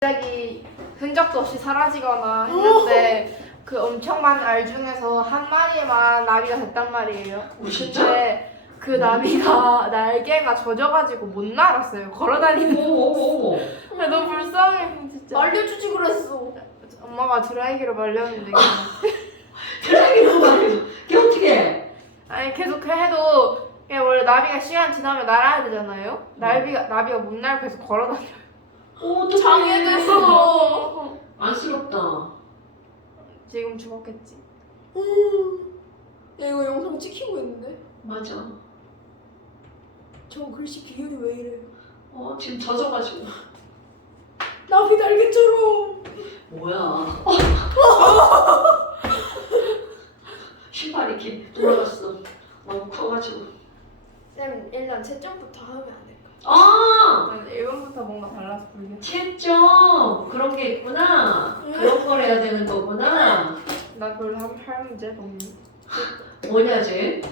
갑자기 흔적도 없이 사라지거나 했는데 그 엄청 많은 알 중에서 한 마리만 나비가 됐단 말이에요. 진짜? 근데 그 나비가 날개가 젖어가지고 못 날았어요. 걸어다니는. 어머. 근데 너무 불쌍해 진짜. 말려주지 그랬어. 엄마가 드라이기로 말렸는데 그냥. 드라이기로 말려. 걔 어떻게 해? 아니 계속 해도 그냥 원래 나비가 시간 지나면 날아야 되잖아요. 나비가 못 날고 계속 걸어다녀요. 어떡해. 장애됐어. 안쓰럽다. 지금 죽었겠지. 야 이거 영상 찍히고 있는데? 맞아. 저 글씨 비율이 왜 이래요? 지금 젖어가지고. 나비 날개처럼. 뭐야. 신발이 이렇게 돌아갔어. 너무 커가지고. 쌤 일단 채점부터 하면 안 될까? 아! 1번부터 뭔가 달라서 불겠어. 채점! 그런 게 있구나. 그런 걸 해야 되는 거구나. 나 그걸 할 문제 없니? 뭐냐지?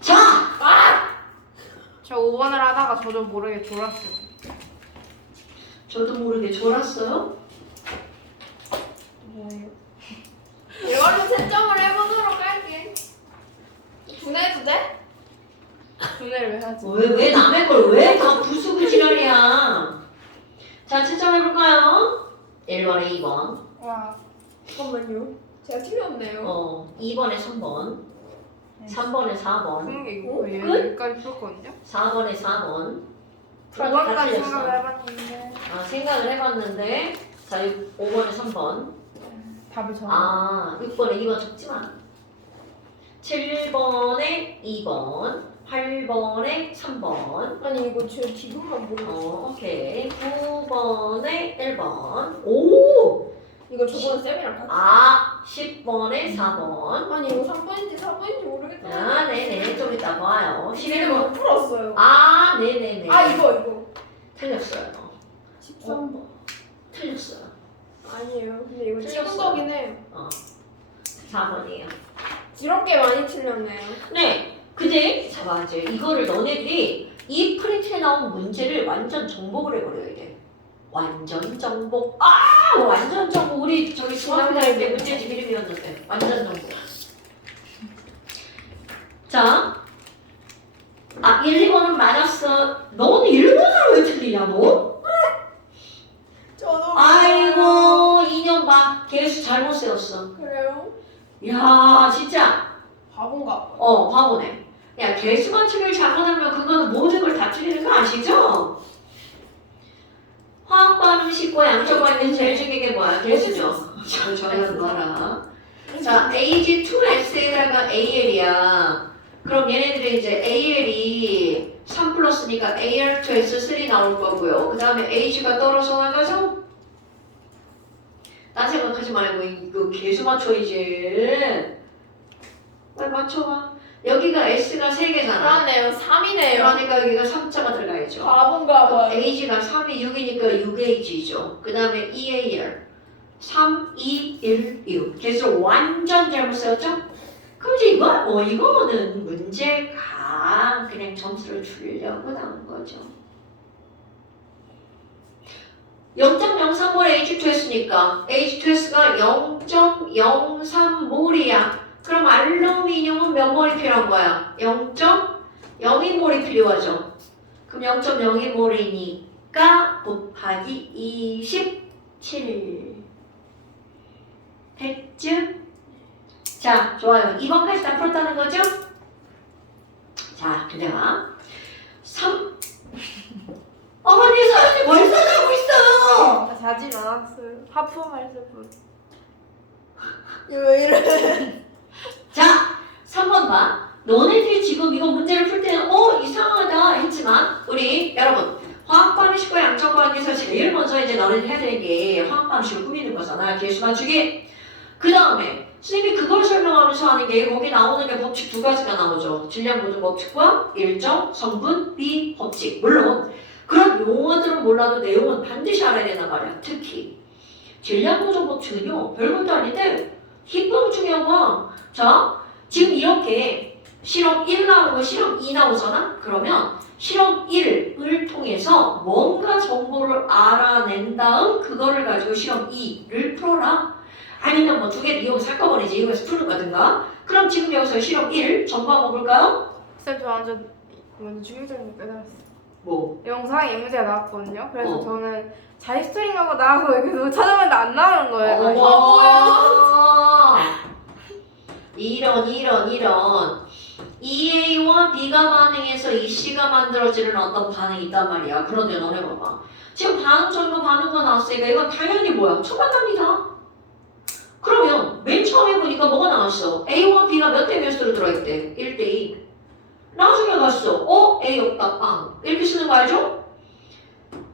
자! 저 5번을 하다가 저도 모르게 졸았어요. 저도 모르게 졸았어요? 뭐예요? 이걸로 채점을 해보도록 할게. 분해도 돼? 분해를 왜 하지? 왜 남의 걸 왜 다 부수고 지랄이야? 자, 채점해볼까요? 1번에 2번. 와. 잠깐만요. 제가 틀렸네요. 2번에 3번. 3번에 4번. 그런 게 어? 있고 끝? 여기까지 풀었거든요? 4번에 4번. 5번까지 틀렸어. 생각을 해봤는데 생각을 해봤는데, 자, 5번에 3번. 답을 적어. 6번에 2번 적지마. 7번에 2번. 8번에 3번. 아니 이거 제가 지금만 모르겠어. 오케이. 9번에 1번. 오! 이거 저번에 쌤이랑 같이. 10번에 4번. 아니 이거 3번인지 4번인지 모르겠다. 네네. 좀 이따 봐요. 11번 11번. 풀었어요. 네네네. 이거. 틀렸어요. 13번. 틀렸어요. 아니에요. 근데 이거 찍은 틀렸어요. 거긴 해요. 4번이에요. 이렇게 많이 틀렸네요. 네. 그지? 자, 맞아. 이거를 너네들이 이 프린트에 나온 문제를 완전 정복을 해버려야 돼. 완전 정복. 완전 정복. 우리 저기 중학교 다닐 때 문제집 이름이었는데. 완전 정복. 자. 1, 2번은 맞았어. 너는 1번을 왜 틀리냐, 너? 저도. 아이고, 2년 봐. 개수 잘못 세웠어. 그래요? 야, 진짜. 바본가? 바보네. 야, 개수 맞추기를 잘못하면 그거는 모든 걸 다 틀리는 거 아시죠? 화학 반응 식과 양적 반응 제일 중요한 게 뭐야? 개수죠. 저는 봐라. 자, Ag2S에다가 AL이야. 그럼 얘네들이 이제 AL이 3 플러스니까 AR2S3 나올 거고요. 그 다음에 Ag가 떨어져 나가서 딴 생각하지 말고 이거 개수 맞춰야지. 빨리 맞춰봐. 여기가 S가 3개잖아. 그러네요. 3이네요. 그러니까 여기가 3자가 들어가야죠. 바본가 봐요. Ag가 3이 6이니까 6Ag죠. 그 다음에 EAR 3, 2, 1, 6 개수를 완전 잘못 세웠죠? 그럼 이제 이거는 문제가 그냥 점수를 주려고 나온 거죠. 0.035를 H2S니까 H2S가 0.03몰이야. 그럼 알루미늄은 몇 몰이 필요한 거야? 0.02몰이 필요하죠. 그럼 0.02몰이니까 곱하기 27. 됐죠? 자, 좋아요. 2번까지 다 풀었다는 거죠? 자, 그다음 3. 어머니 사연이 벌써 자고 있어! 자진 않았어요. 하품할 뿐. 이거 왜 이래? 자, 3번 봐. 너네들이 지금 이거 문제를 풀 때는 이상하다 했지만 우리 여러분 화학 반응식과 양적 반응에서 제일 먼저 이제 너네들 해야 되는 게 화학 반응식을 꾸미는 거잖아. 개수 맞추기. 그 다음에 선생님이 그걸 설명하면서 하는 게 거기 나오는 게 법칙 2가지가 나오죠. 질량 보존 법칙과 일정 성분 B 법칙. 물론 그런 용어들은 몰라도 내용은 반드시 알아야 된단 말이야. 특히 질량 보존 법칙은요 별것도 아닌데 힘방 중요한 거야. 자, 지금 이렇게 실험 1 나오고 실험 2 나오잖아? 그러면 실험 1을 통해서 뭔가 정보를 알아낸 다음 그거를 가지고 실험 2를 풀어라. 아니면 뭐 두 개를 이용해서 한꺼번에 이용해서 푸는 거든가. 그럼 지금 여기서 실험 1 정보 한번 볼까요? 쌤, 저 완전 충격적인 거 깨달았어요. 뭐? 영상에 이 문제가 나왔거든요. 그래서 어. 저는 자유스트링하고 나와서 계속 찾아봤는데 안 나오는 거예요. 어머. 이런 EA와 B가 반응해서 이 C가 만들어지는 어떤 반응이 있단 말이야. 그런데 너네 봐봐. 지금 반응 전과 반응과 나왔으니까 이건 당연히 뭐야? 초반답니다. 그러면 맨 처음에 보니까 뭐가 나왔어? A와 B가 몇 대 몇으로 들어있대? 1대2. 나중에 갔어. A 없다. 빵. 이렇게 쓰는 거 알죠?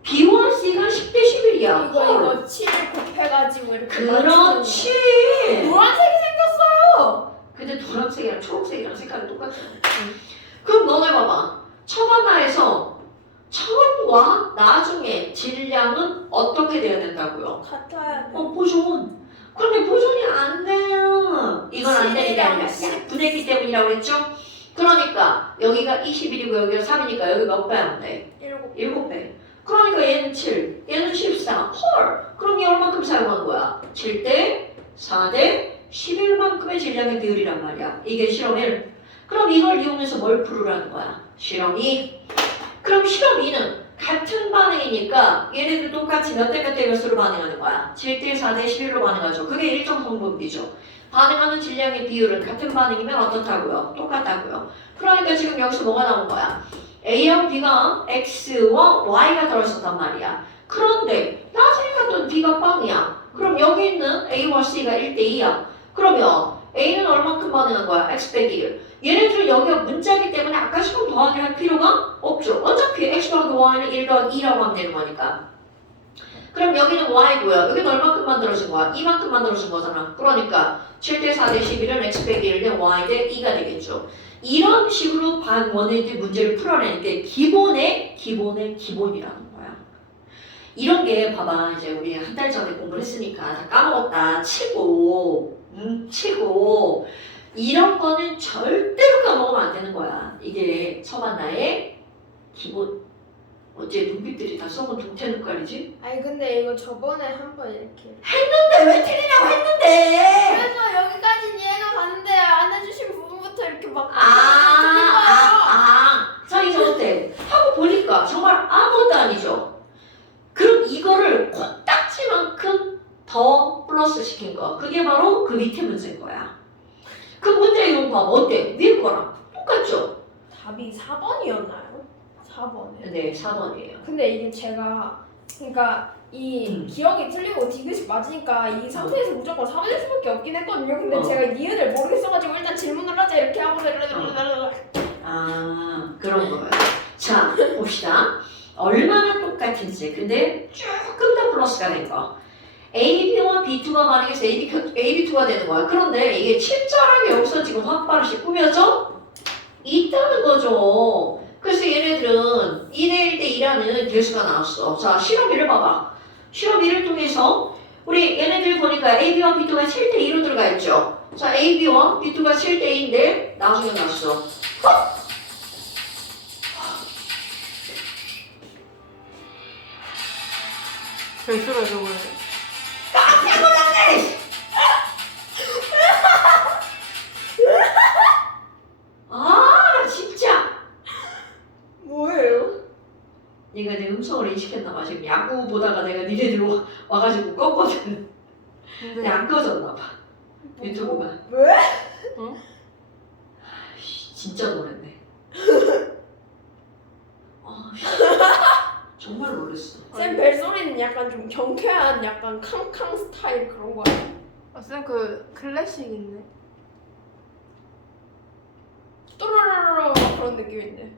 B와 C가 10대 11이야. 이거 7 곱해가지고 이렇게 그렇지. 노란색이 생겼어요. 근데 노란색이랑 초록색이랑 색깔이 똑같아. 그럼 너네 봐봐. 초반나에서 처음과 나중에 질량은 어떻게 돼야 된다고요? 같아야 돼. 보존. 그런데 보존이 안 돼요. 이건 안 되는 게 아니라 분해기 때문이라고 했죠? 그러니까 여기가 21이고 여기가 3이니까 여기 몇 배 안 돼? 7배. 그러니까 얘는 7, 얘는 14. 헐! 그럼 얘 얼만큼 사용한 거야? 7대 4대 11만큼의 질량의 비율이란 말이야. 이게 실험 1. 그럼 이걸 이용해서 뭘 풀으라는 거야? 실험 2. 그럼 실험 2는 같은 반응이니까 얘네들 똑같이 몇 대 몇 대 몇으로 반응하는 거야? 7대 4대 11로 반응하죠. 그게 일정 방법이죠. 반응하는 질량의 비율은 같은 반응이면 어떻다고요? 똑같다고요. 그러니까 지금 여기서 뭐가 나온 거야? A와 B가 X와 Y가 들어있었단 말이야. 그런데 나중에 갔더니 B가 빵이야. 그럼 여기 있는 A와 C가 1대2야. 그러면 A는 얼만큼 반응한 거야? X 빼기 1. 얘네들은 여기가 문자이기 때문에 아까 시험 더하기를 할 필요가 없죠. 어차피 X 더하기 Y는 1 더하기 2라고 하면 되는 거니까. 그럼 여기는 Y고요. 여기는 얼만큼 만들어진 거야? 이만큼 만들어진 거잖아. 그러니까 7대 4대 11은 X 빼기 1 대 Y 대 2가 되겠죠. 이런 식으로 원인들 문제를 풀어내는 게 기본의 기본이라는 거야. 이런 게 봐봐. 이제 우리 한 달 전에 공부를 했으니까 다 까먹었다 치고 이런 거는 절대로 까먹으면 안 되는 거야. 이게 처만나의 기본. 어째 눈빛들이 다 썩은 동태 눈깔이지? 아니 근데 이거 저번에 한 번 이렇게. 근데 왜 틀리냐고 했는데! 그래서 여기까지 이해가 가는데 안 해주신 부분부터 이렇게 막. 자 이제 어때? 하고 보니까 정말 아무것도 아니죠? 그럼 이거를 코딱지만큼 더 플러스 시킨 거. 그게 바로 그 밑에 문제인 거야. 그 문제 이거 봐봐. 어때? 위에 거랑 똑같죠? 답이 4번이었나요? 4번에. 네, 4번이에요. 근데 이게 제가 그러니까 이 기억이 틀리고 디귿이 맞으니까 이 상태에서 무조건 4번일 수밖에 없긴 했거든요. 근데 제가 이유를 모르겠어가지고 일단 질문을 하자 이렇게 하고 그런 거예요. 자, 봅시다. 얼마나 똑같은지. 근데 조금 더 플러스가 된 거. AB와 B2가 반응해서 AB2가 되는 거야. 그런데 이게 친절하게 여기서 지금 확발식 꾸며져 있다는 거죠. 그래서 얘네들은 2대 1대 2라는 개수가 나왔어. 자, 실험 1을 봐봐. 실험 1을 통해서 우리 얘네들 보니까 AB와 B2가 7대 2로 들어가 있죠. 자, AB와 B2가 7대 2인데 나중에 나왔어. 별수로 저걸. 깜짝 놀랐네! 아, 진짜! 뭐예요? 네가 내 음성을 인식했나 봐. 지금 야구 보다가 내가 니네들 와가지고 껐거든. 근데 안 꺼졌나 봐. 유튜브가. 왜? 진짜 놀랐네. 정말 놀랐어. 쌤 벨소리는 약간 좀 경쾌한 약간 캉캉 스타일 그런 거예요. 쌤 그 클래식인데. 또르르르 그런 느낌인데.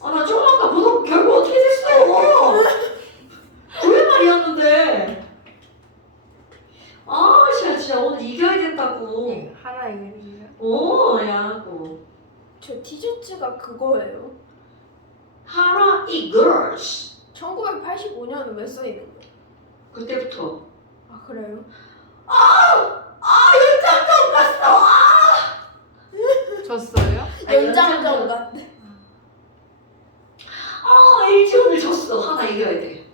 나 좀 아까 보다 결국 어떻게 됐어? 그래 말이었는데. 진짜 오늘 이겨야 된다고. 하나 이기는 야구. 저 티셔츠가 그거예요. 하나 이글스. 1985년은 왜 써있는 거예요? 그때부터. 아 그래요? 일단 좀 갔어. 졌어요? 연장전 같아. LG 오늘 졌어. 하나 이겨야 돼.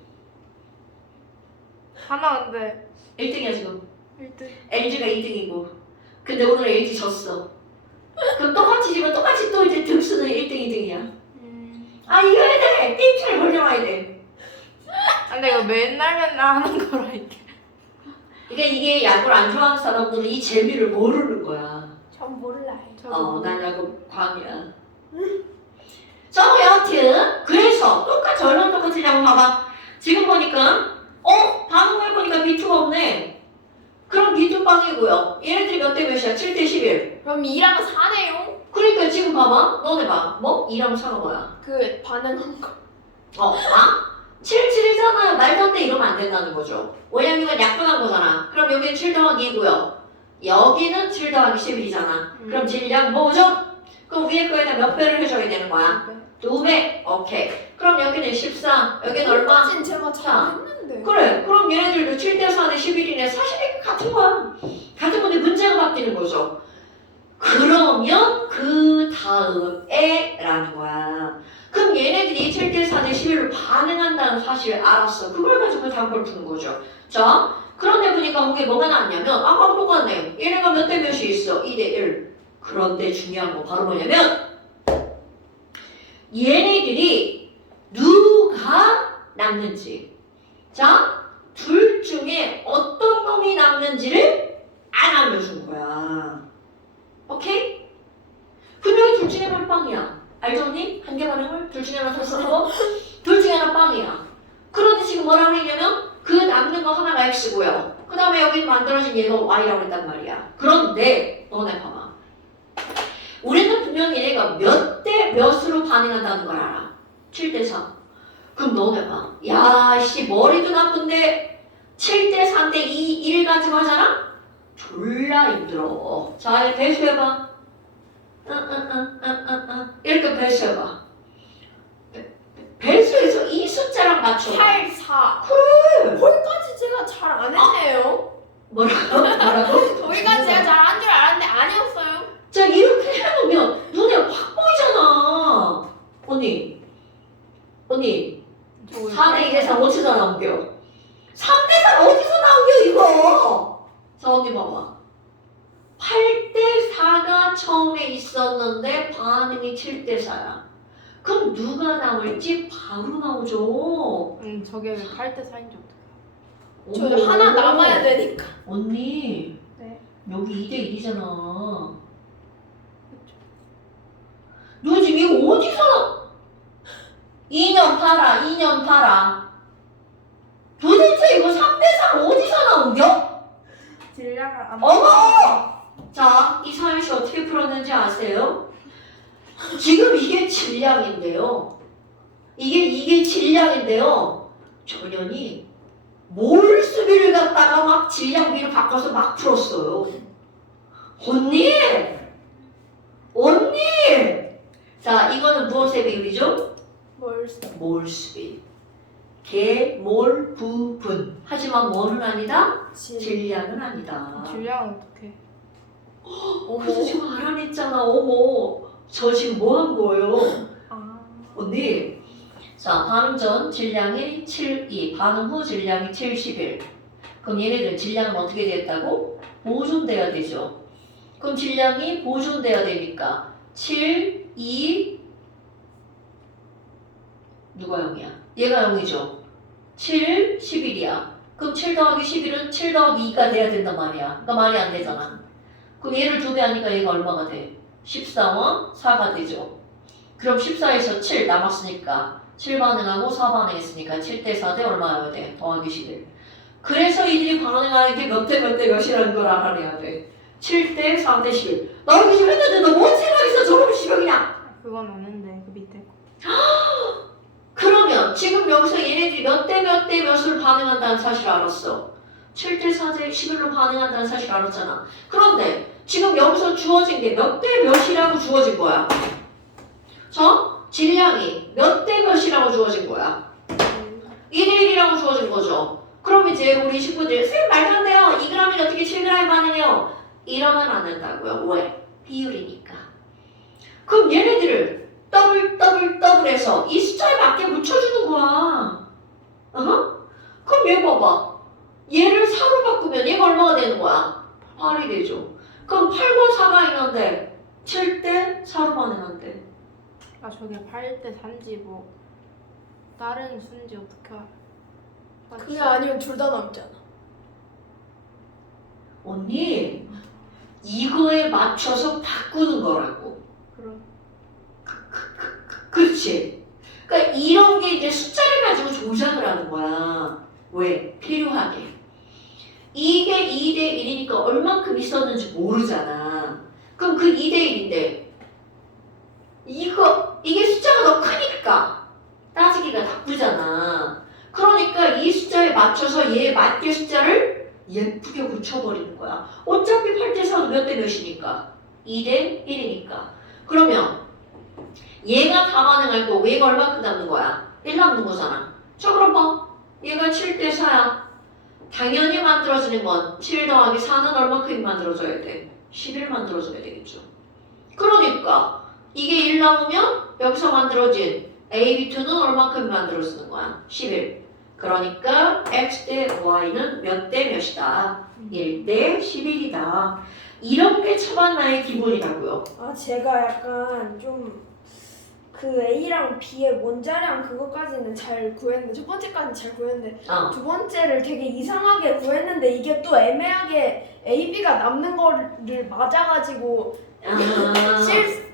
하나 근데 1등이야 지금. 1등. LG가 2등이고. 근데 오늘 LG 졌어. 그럼 똑같이 지금 똑같이 또 이제 등수는 1등, 2등이야. 이겨야 돼. 게임 잘 벌려와야 돼. 근데 이거 맨날 하는 거라 이게. 그러니까 이게 야구를 안 좋아하는 사람들은 이 재미를 모르는 거야. 전 몰라요. 난 야구 광이야. 자, 여하튼 그래서 똑같이 얼마나 똑같으냐고 봐봐. 지금 보니까 반응을 보니까 B2가 없네. 그럼 B2 빵이고요. 얘네들이 몇 대 몇이야? 7대 11. 그럼 2랑 4네요? 그러니까 지금 봐봐. 너네 봐. 뭐? 2랑 4가 뭐야? 그 반응한 거. 7, 7이잖아요. 말도 안 돼. 이러면 안 된다는 거죠. 왜냐면 약분한 거잖아. 그럼 여기는 7 더하기 2고요. 여기는 7 더하기 11이잖아. 그럼 질량 뭐죠? 그럼 위에 거에다 몇 배를 해줘야 되는 거야? 2배. 오케이. 그럼 여기는 14. 여기는 얼마? 똑같은 제가 잘했는데. 그래. 그럼 얘네들도 7대 4대 11이네. 사실 이게 같은 거야. 같은 건데 문제가 바뀌는 거죠. 그러면 그 다음에 라는 거야. 그럼 얘네들이 7대 4대 11로 반응한다는 사실을 알았어. 그걸 가지고 답을 푸는 거죠. 자, 그런데 보니까 거기에 뭐가 나왔냐면 아까랑 똑같네. 얘네가 몇 대 몇이 있어? 2대 1. 그런데 중요한 거 바로 뭐냐면 얘네들이 누가 남는지. 자, 둘 중에 어떤 놈이 남는지를 안 알려준 거야. 오케이? 분명히 둘 중에 하나 빵이야. 알죠 언니? 한 개 반응을 둘 중에 하나 쓰는 거? 둘 중에 하나 빵이야. 그런데 지금 뭐라고 했냐면 그 남는 거 하나가 X고요. 그 다음에 여기 만들어진 얘가 Y라고 했단 말이야. 그런데 너네 봐봐. 우리는 분명히 얘네가 몇 대 몇으로 반응한다는 걸 알아. 7대 4. 그럼 너네 봐. 야, 머리도 나쁜데 7대 3대 2, 1 가지고 하잖아? 졸라 힘들어. 자, 배수해봐. 이렇게 배수해봐. 배수해서 이 숫자랑 맞춰. 8, 4. 그래. 거기까지 제가 잘 안 했네요. 뭐라고? 거기까지 제가 잘 한 줄 알았는데 아니었어요. 자, 이렇게 해놓으면 눈에 확 보이잖아. 언니. 4대 2에서 어디서 나온겨? 3대 4 어디서 나온겨 이거? 자, 언니 봐봐. 8대 4가 처음에 있었는데 반응이 7대 4야. 그럼 누가 남을지 바로 나오죠. 저게 왜 8대 4인지 어떡해. 저 하나 남아야 되니까. 언니. 네. 여기 2대 1이잖아. 너 지금 이거 어디서 2년 팔아, 2년 팔아. 도대체 이거 3대 3 어디서 나온겨? 질량을 안 어머! 자, 이 사연시 어떻게 풀었는지 아세요? 지금 이게 질량인데요. 이게 질량인데요. 전현이 몰수비를 갖다가 막 질량비를 바꿔서 막 풀었어요. 언니! 자, 이거는 무엇의 비율이죠? 몰수비. 개몰 부분. 하지만 뭐는 아니다? 질량은 아니다. 질량은 어떡해. 그래서 지금 알아냈잖아. 어머, 저 지금 뭐 한 거예요? 언니. 자, 반응 전 질량이 7, 2. 반응 후 질량이 71. 그럼 얘네들 질량은 어떻게 됐다고? 보존돼야 되죠. 그럼 질량이 보존돼야 되니까 7, 2 누가 0이야? 얘가 0이죠. 7, 11이야. 그럼 7 더하기 11은 7 더하기 2가 돼야 된단 말이야. 그러니까 말이 안 되잖아. 그럼 얘를 2배 하니까 얘가 얼마가 돼? 14와 4가 되죠. 그럼 14에서 7 남았으니까 7 반응하고 4 반응했으니까 7대 4대 얼마여야 돼? 더하기 11. 그래서 이들이 반응하는 게 몇 대 몇이라는 걸 알아내야 돼. 7대 4대 11. 나 여기 지금 했는데 너 뭔 생각있어? 저놈 10이냐? 그건 아는데 그 밑에 거. 그러면 지금 여기서 얘네들이 몇 대 몇으로 반응한다는 사실을 알았어. 7대 4대 11로 반응한다는 사실을 알았잖아. 그런데 지금 여기서 주어진 게 몇 대 몇이라고 주어진 거야. 저 질량이 몇 대 몇이라고 주어진 거야. 1대 1이라고 주어진 거죠. 그럼 이제 우리 친구들 쌤 말도 안 돼요. 2g이 어떻게 7g 반응해요? 이러면 안 된다고요. 왜? 비율이니까. 그럼 얘네들을 더블해서 이 숫자에 맞게 붙여주는 거야. 그럼 얘 봐봐. 얘를 4로 바꾸면 얘가 얼마가 되는 거야? 8이 되죠. 그럼 8과 4가 있는데 7대 4로 반응한대. 아 저게 8대 3지 뭐 다른 수인지 어떻게 알아? 그게 아니면 둘 다 남잖아. 언니 이거에 맞춰서 바꾸는 거라고. 그럼 그렇지. 그러니까 이런 게 이제 숫자를 가지고 조작을 하는 거야. 왜? 필요하게. 이게 2대 1이니까 얼만큼 있었는지 모르잖아. 그럼 그 2대 1인데 이게 숫자가 더 크니까 따지기가 나쁘잖아. 그러니까 이 숫자에 맞춰서 얘에 맞게 숫자를 예쁘게 붙여버리는 거야. 어차피 8대 4는 몇 대 몇이니까? 2대 1이니까. 그러면 얘가 다 반응할 거고 얘가 얼마큼 남는 거야? 1 남는 거잖아. 자 그럼 봐. 얘가 7대 4야. 당연히 만들어지는 건 7 더하기 4는 얼마큼 만들어져야 돼? 11 만들어져야 되겠죠. 그러니까 이게 1 남으면 여기서 만들어진 AB2는 얼마큼 만들어지는 거야? 11. 그러니까 X 대 Y는 몇 대 몇이다? 1대 11이다. 이런 게 처반나의 기본이라고요. 아 제가 약간 좀 그 A랑 B의 원자량 그거까지는 잘 구했는데 첫 번째까지는 잘 구했는데 두 번째를 되게 이상하게 구했는데 이게 또 애매하게 A, B가 남는 거를 맞아가지고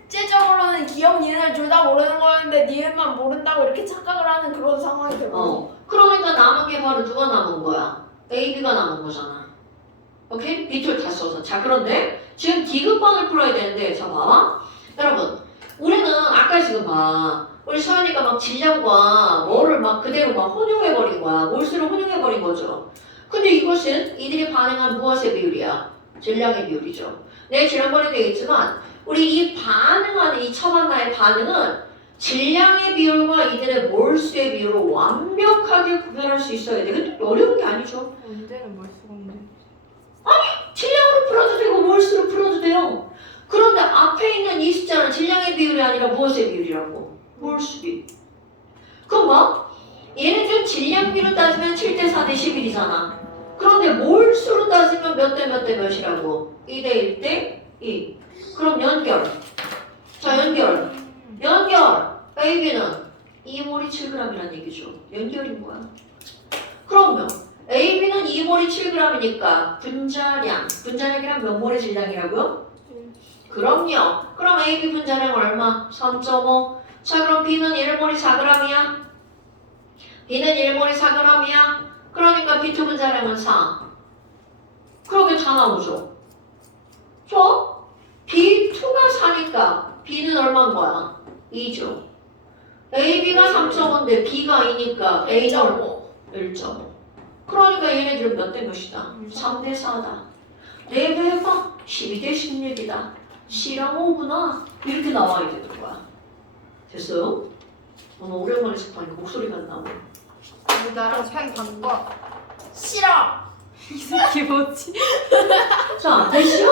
실제적으로는 기억 니네들 둘 다 모르는 거였는데 니네만 모른다고 이렇게 착각을 하는 그런 상황이 되고 그러니까 남은 게 바로 누가 남은 거야? A, B가 남은 거잖아. 오케이? B툴 다 써서. 자 그런데 지금 디귿번을 풀어야 되는데 자 봐봐. 여러분 우리는 아까 지금 봐. 우리 서연이가 막 질량과 뭐를 막 그대로 막 혼용해버린 거야. 몰수를 혼용해버린 거죠. 근데 이것은 이들이 반응한 무엇의 비율이야? 질량의 비율이죠. 내 지난번에도 얘기했지만 우리 이 반응하는 이 처반나의 반응은 질량의 비율과 이들의 몰수의 비율을 완벽하게 구별할 수 있어야 돼. 근데 어려운 게 아니죠. 언제는 뭘 수가 없는데 질량으로 풀어도 되고 몰수로 풀어도 돼요. 그런데 앞에 있는 이 숫자는 질량의 비율이 아니라 무엇의 비율이라고? 몰수 비율. 그럼 뭐? 얘네들 질량 비율로 따지면 7대 4대 11이잖아. 그런데 몰수로 따지면 몇 대 몇 대 몇이라고? 2대 1대 2. 그럼 연결. 자 연결. AB는 2몰이 7g이라는 얘기죠. 연결인 거야. 그러면 AB는 2몰이 7g이니까 분자량이란 몇 몰의 질량이라고요? 그럼요. 그럼 AB 분자량 얼마? 3.5. 자 그럼 B는 1몰이 4g이야. B는 1몰이 4g이야. 그러니까 B2 분자량은 4. 그러게 다 나오죠. 저 B2가 4니까 B는 얼마인 거야? 2죠. AB가 3.5인데 B가 2니까 A는 1.5. 그러니까 얘네들은 몇 대 몇이다? 3대 4다. 4배 해봐. 12대 16이다. C랑 O구나. 이렇게 나와야 되는 거야. 됐어요? 오늘 오랜만에 습하니까 목소리가 안 나오네. 나랑 펜 바꿔. 싫어. 이 새끼 뭐지? 자, 됐죠?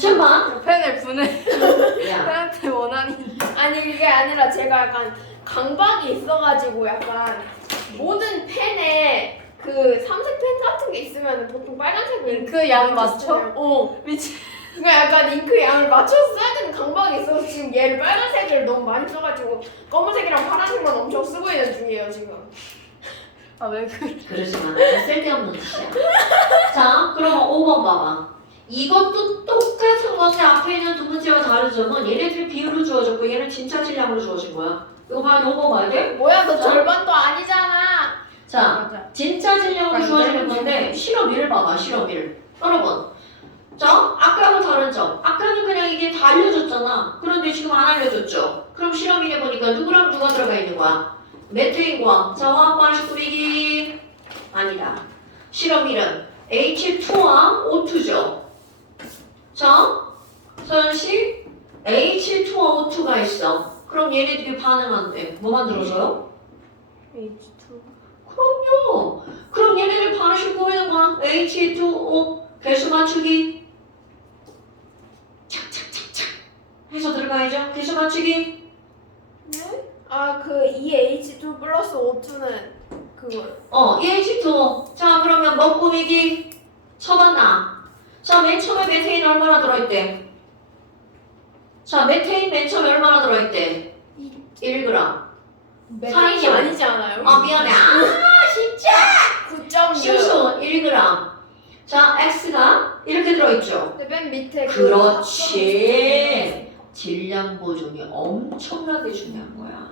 잠깐만. 펜을 분해. 야, 펜한테 원한이. 아니 그게 아니라 제가 약간 강박이 있어가지고 약간 모든 펜에 그 삼색 펜 같은 게 있으면 보통 빨간색을 잉크 양 맞춰? 미친. 그러니까 약간 잉크 양을 맞춰서 써야 되는 강박이 있어서 지금 얘를 빨간색을 너무 많이 써가지고 검은색이랑 파란색만 엄청 쓰고 있는 중이에요 지금. 아 왜 그래? 그러지 마. 다 쓸데없는 짓이야. 자, 그럼 5번 봐봐. 이것도 똑같은 건데 앞에 있는 두 문제와 다른 점은 얘네들 비율로 주어졌고 얘는 진짜 질량으로 주어진 거야. 이거 봐야 5번 봐야 돼? 뭐야 너 자. 절반도 아니잖아. 자, 맞아. 진짜 질량으로 주어지는 건데 실험 1을 봐봐. 실험 1. 여러분. 자, 아까하고 다른 점. 아까는 그냥 이게 다 알려줬잖아. 그런데 지금 안 알려줬죠. 그럼 실험 1 해보니까 누구랑 누가 들어가 있는 거야? 메테인과 자, 화학 반응식 꾸미기 아니다. 실험 1은 H2와 O2죠. 자, 서연씨 H2와 O2가 있어. 그럼 얘네들이 반응한대. 뭐 만들어줘요? H2. 그럼요. 그럼 얘네들 반응식 꾸미는 거야. H2O 개수 맞추기. 착착착착. 해서 들어가야죠. 계속 맞추기. 네? 그 2H2 플러스 O2는 그거. EH2. 자, 그러면 뭐 꾸미기? 쳐봤나? 자, 맨 처음에 메테인 얼마나 들어있대? 자, 메테인 맨 처음에 얼마나 들어있대? 1g. 메테인이 아니지 않아요? 미안해. 진짜! 9.6. 실수 1g. 자, X가 이렇게 들어있죠? 근데 맨 밑에 그렇지. 질량 보존이 엄청나게 중요한 거야.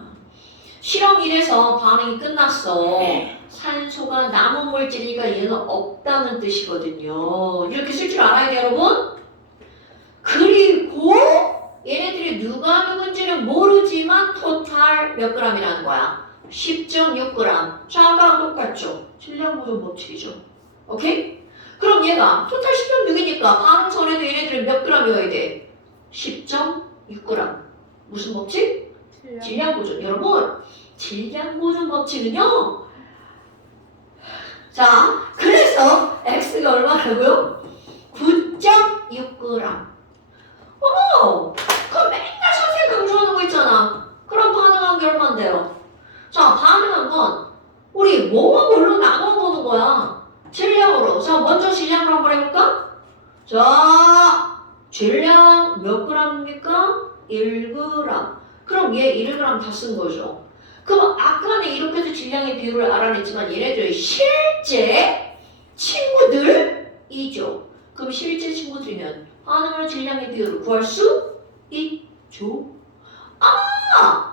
실험 1에서 반응이 끝났어. 산소가 남은 물질이니까 얘는 없다는 뜻이거든요. 이렇게 쓸 줄 알아야 돼요, 여러분? 그리고 얘네들이 누가 누군지는 모르지만 토탈 몇 g이라는 거야? 10.6g. 자, 아까랑 똑같죠? 질량 보존 법칙이죠. 오케이? 그럼 얘가 토탈 10.6이니까 반응 전에도 얘네들은 몇 g이어야 돼? 10.6g. 무슨 법칙? 질량 보존. 여러분, 질량 보존 법칙은요. 자, 그래서 X가 얼마라고요? 9.6g. 어머! 그럼 맨날 선생님 강조하는 거 있잖아. 그럼 반응한 게 얼만데요? 자, 반응한 건 우리 뭐와 뭘로 나눠보는 거야. 질량으로. 자, 먼저 질량을 한번 해볼까? 자, 질량 몇 g입니까? 1g. 그럼 얘 1g 다 쓴 거죠. 그럼 아까는 이렇게 해서 질량의 비율을 알아냈지만 얘네들은 실제 친구들이죠. 그럼 실제 친구들이면 반응하는 질량의 비율을 구할 수 있죠.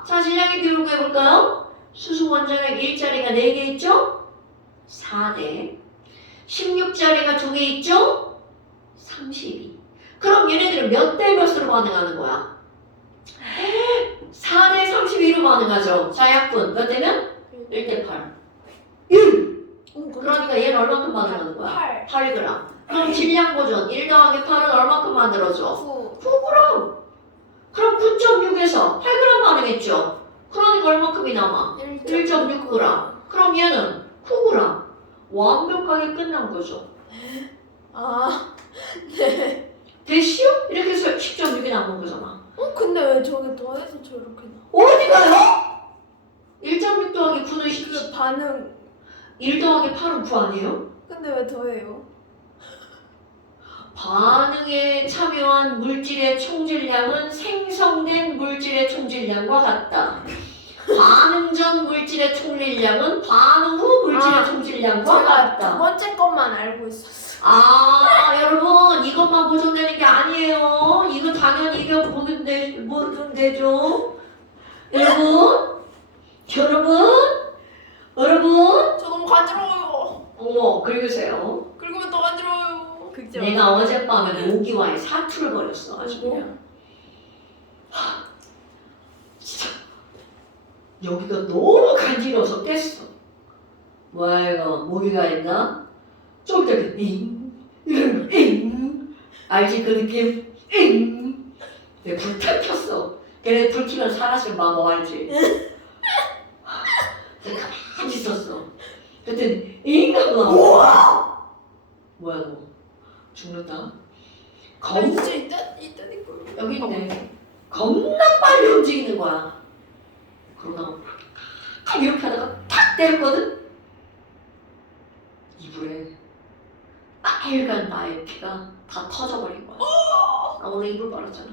자, 질량의 비율을 구해볼까요? 수소 원자력 1자리가 4개 있죠? 4대. 16자리가 2개 있죠? 32. 그럼 얘네들은 몇 대 몇으로 반응하는 거야? 4대 32로 반응하죠. 자, 약분 몇 대면? 1대 8. 1! 그러니까 얘는 얼마큼 반응하는 거야? 8g. 그럼 질량 보존 1 더하기 8은 얼마큼 만들어줘? 9g. 그럼 9.6에서 8g 반응했죠? 그러니까 얼마큼이 남아? 1.6g. 그럼 얘는 9g. 완벽하게 끝난 거죠. 네. 됐시요? 이렇게 해서 10.6이 남은 거잖아. 근데 왜 저게 더해서 저렇게 나? 어디 가요? 1.6 더하기 9는 10. 그 반응. 1 더하기 8은 9 아니에요? 근데 왜 더해요? 반응에 참여한 물질의 총질량은 생성된 물질의 총질량과 같다. 반응 전 물질의 총질량은 반응 후 물질의 총질량과 제가 같다. 두 번째 것만 알고 있었어. 여러분, 이것만 보존되는 게 아니에요. 이거 당연히 이거 보면 되죠. 여러분, 저 너무 간지러워요. 어머, 긁으세요. 긁으면 더 간지러워요. 긁지 내가 어젯밤에 모기와의 사투를 벌였어. 아주 그냥. 진짜 여기가 너무 간지러워서 뗐어. 뭐야 이거 모기가 있나? 좀 이렇게 잉 알지 그 느낌? 잉 내가 불탁 켰어. 걔네 불 켜면 사라지는 방법 알지? 내가 가만히 있었어. 그랬더니 잉 하고 나와. 뭐야 너 죽는다. 진짜 있다니까. 여기 있네. 겁나 빨리 움직이는 거야. 그러다가 탁 이렇게 하다가 탁 때렸거든? 이불에 빨간 나의 피가 다 터져버린 거야. 나 오늘 이불 빨았잖아.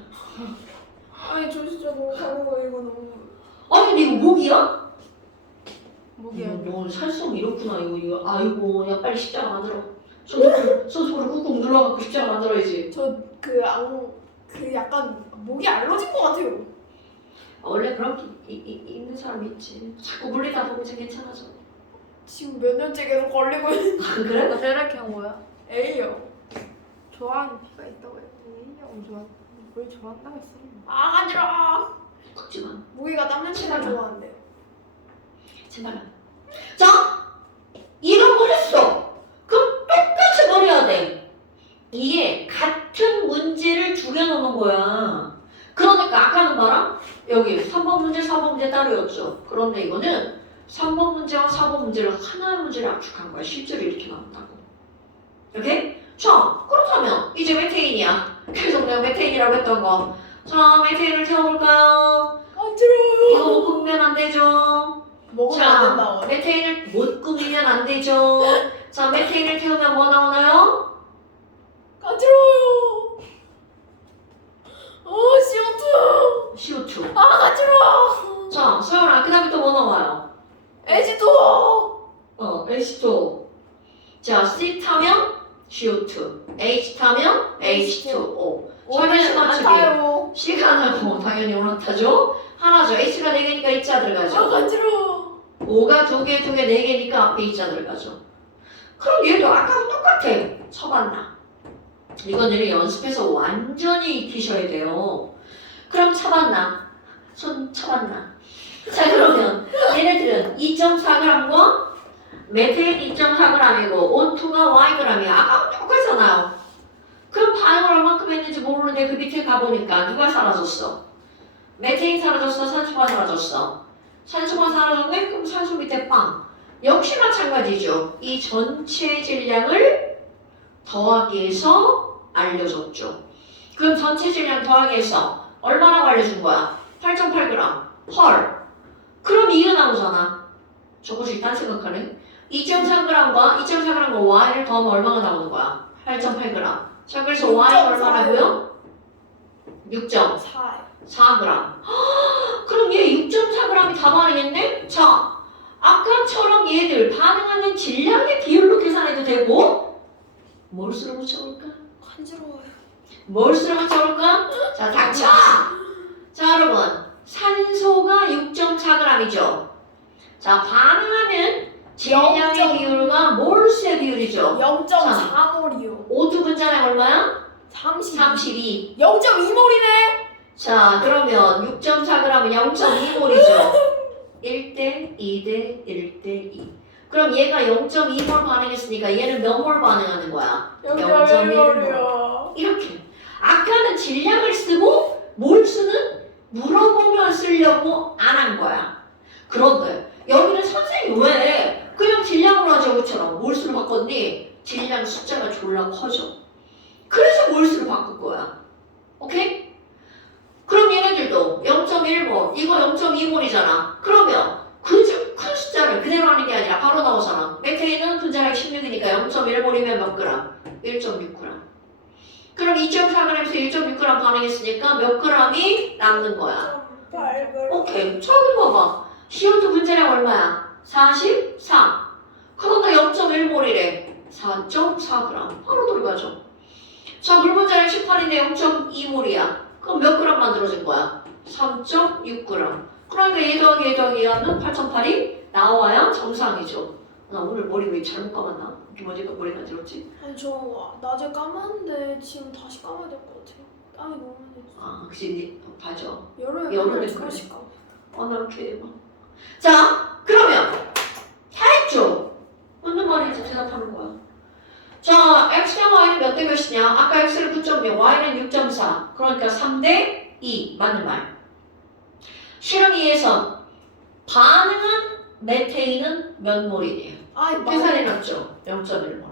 아니 저 진짜 너무 가려워. 이거 너무. 아니 근데 이거 목이야? 목이야. 너 살성 이렇구나 이거 아이고 야 빨리 십자가 만들어. 손으로 꾹꾹 눌러갖고 십자가 만들어야지. 그 약간 목이 알러진 것 같아요. 원래 그런 게 있는 사람이 있지. 자꾸 물리다 보면 이제 괜찮아져. 지금 몇 년째 계속 걸리고 있는. 그래? 너 저렇게 한 거야? A요. 좋아하는 피가 있다고 했더니 뭘 좋아한다고 했어? 간지러워. 걷지 마. 모기가 땀 냄새가 좋아한대요. 제발. 자, 이런 걸 했어. 그럼 똑같이 버려야 돼. 이게 같은 문제를 죽여놓는 거야. 그러니까 아까는 봐라. 여기 3번 문제, 4번 문제 따로였죠. 그런데 이거는 3번 문제와 4번 문제를 하나의 문제를 압축한 거야. 실제로 이렇게 나온다고. 오케이? 자, 그렇다면 이제 메테인이야. 계속 내가 메테인이라고 했던 거. 자, 메테인을 태워볼까요? 간지러워요. 이거 못 꾸미면 안 되죠. 먹으면 안 된다. 메테인을 못 꾸미면 안 되죠. 자, 메테인을 태우면 뭐 나오나요? 간지러워요. CO2. CO2. 아 간지러워. 자, 서연아, 그 다음에 또 뭐 나와요? H2O. H2O. 자, C 타면 CO2. H 타면 H2O. 오늘 안 타요. 시간을 뭐 당연히 올라타죠. 하나죠. H가 4개니까 H자 아 들어가죠. 간지러워. 5가 2개, 4개니까 앞에 H자 들어가죠. 그럼 얘도 아까랑 똑같아. 쳐봤나? 이거는 연습해서 완전히 익히셔야 돼요. 그럼 쳐봤나? 손 쳐봤나? 자, 그러면 얘네들은 2.4g과 메테인 2.4g이고 O2가 Yg이야. 아까랑 똑같잖아요. 그럼 반응을 얼만큼 했는지 모르는데 그 밑에 가보니까 누가 사라졌어? 메테인 사라졌어? 산소가 사라졌어? 산소가 사라졌네? 그럼 산소 밑에 빵. 역시 마찬가지죠. 이 전체 질량을 더하기 해서 알려줬죠. 그럼 전체 질량 더하기 해서 얼마라고 알려준 거야? 8.8g. 헐. 그럼 이게 나오잖아. 저것이 딴 생각하네. 2.3g과 2.4g과 Y를 더하면 얼마가 나오는 거야? 8.8g. 자, 그래서 Y는 얼마라고요? 6.4g. 그럼 얘 6.4g이 다 반응했네? 자, 아까처럼 얘들 반응하는 질량의 비율로 계산해도 되고 뭘 쓰러 붙여볼까? 간지러워요. 뭘 쓰러 붙여볼까? 자, 닥쳐! 자, 여러분. 산소가 6.4g이죠. 자, 반응하는 질량의 비율과 몰수의 비율이죠. 0.4몰이요. O2 분자량 얼마야? 30. 32. 0.2몰이네. 자, 그러면 6.4g은 0.2몰이죠. 1대 2대 1대 2. 그럼 얘가 0.2몰 반응했으니까 얘는 몇 몰 반응하는 거야? 0.1몰. 이렇게. 아까는 질량을 쓰고 몰수는 물어보면 쓰려고 안 한 거야. 그런데 여기는 선생님이 왜 그냥 질량으로 하죠? 그처럼 몰수를 바꿨니? 질량 숫자가 졸라 커져. 그래서 몰수를 바꾼 거야. 오케이? 그럼 얘네들도 0.1몰, 이거 0.2몰이잖아. 그러면 그 큰 숫자를 그대로 하는 게 아니라 바로 나오잖아. 메테인은 분자량 16이니까 0.1몰이면 몇 그램? 1.6g. 그럼 2.4g에서 1.6g 반응했으니까 몇 g이 남는 거야? 8g. 오케이. 처음 봐봐. CO2 분자량 얼마야? 44. 그런데 0.1몰이래. 4.4g. 바로 들어가죠. 자, 물 분자량 18인데 0.2몰이야. 그럼 몇 g 만들어진 거야? 3.6g. 그러니까 얘 더하기 얘 더하기 하면 8.8이 나와야 정상이죠. 나 오늘 머리 왜 잘못 감았나? 이렇게 어제가 머리가 들었지? 아니 저 낮에 감았는데 지금 다시 감아야 될 것 같아요. 땀이 너무 많이 났어. 아, 그치. 봐줘. 여름에 여름에 맨날 그래. 두번씩 감아. 나 이렇게 해봐. 자, 그러면 다 했죠? 무슨 말인지 대답하는 거야. 자, x랑 y는 몇 대 몇이냐? 아까 x는 9.0, y는 6.4. 그러니까 3대 2. 맞는 말. 실험 2에서 반응한 메테인은 몇 몰이네요? 아이 계산해놨죠? 0.1몰.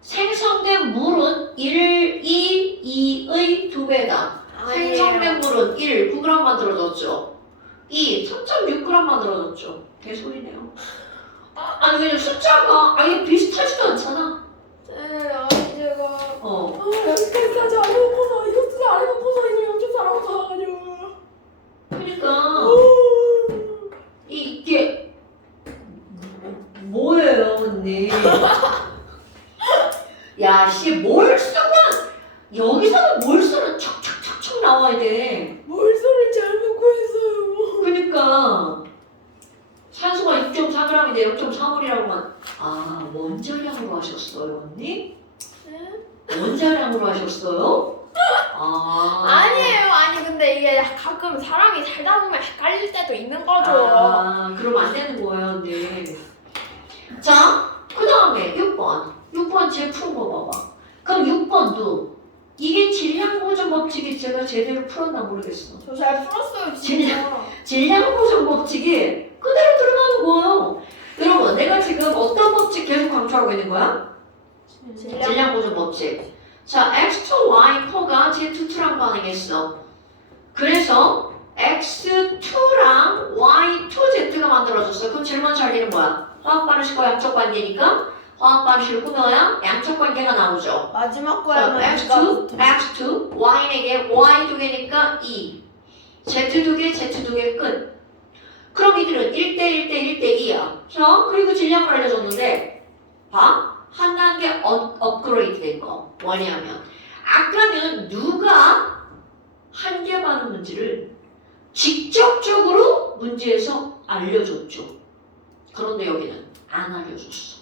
생성된 물은 1, 2, 2의 2배다. 생성된 물은 1, 9g 만들어졌죠. 2, 3.6g 만들어졌죠. 개소리네요. 아니 왜냐면 숫자가 아예 비슷하지도 않잖아. 네, 아니 제가 여기까지 안 해놓고서 이것도 안 해놓고서 이거 연습 잘하고 나가요. 그러니까 이게 뭐예요, 언니? 야, 씨, 몰수는 여기서는 몰수는 척척척척 나와야 돼. 몰소를 잘못 구했어요. 그러니까 산소가 6.4g인데 0.3몰이라고만. 아, 원자량으로 하셨어요, 언니? 네? 원자량으로 하셨어요? 아. 아니에요. 아니 근데 이게 가끔 사람이 살다 보면 헷갈릴 때도 있는 거죠. 아, 그럼 안 되는 거예요, 언니. 자, 그 다음에 6번. 6번 제 푼 거 봐봐. 그럼 6번도 이게 질량 보존 법칙이 제가 제대로 풀었나 모르겠어. 저 잘 풀었어요 진짜. 질량 보존 법칙이 그대로 들어가는 거예요. 여러분, 내가 지금 어떤 법칙 계속 강조하고 있는 거야? 질량 보존 법칙. 자, X2, Y4가 Z2랑 반응했어. 그래서 X2랑 Y2Z가 만들어졌어. 그럼 제일 먼저 할 일은 뭐야? 화학반응식과 양적 관계니까 화학반응식을 꾸며야 양적 관계가 나오죠. 마지막 자, 거야만 X2, Y에게 Y 두 개니까 2. Z 두 개, Z 두 개 끝. 그럼 이들은 1대 1대 1대 2야. 자, 그리고 질량을 알려줬는데 봐. 한 단계 업그레이드 된 거. 뭐냐면 아까는 누가 한계 반응 문제를 직접적으로 문제에서 알려줬죠. 그런데 여기는 안 알려줬어.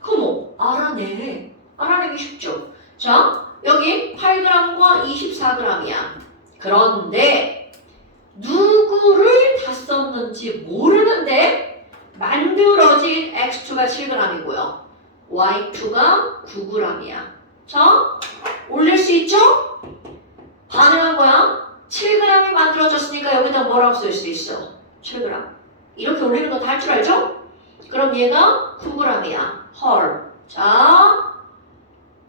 그럼 알아내. 알아내기 쉽죠. 자, 여기 8g과 24g이야. 그런데 누구를 다 썼는지 모르는데 만들어진 X2가 7g이고요. Y2가 9g이야. 자, 올릴 수 있죠? 반응한 거야. 7g이 만들어졌으니까 여기다 뭐라고 쓸 수 있어? 7g. 이렇게 올리는 거 다 할 줄 알죠? 그럼 얘가 9g이야. 헐. 자,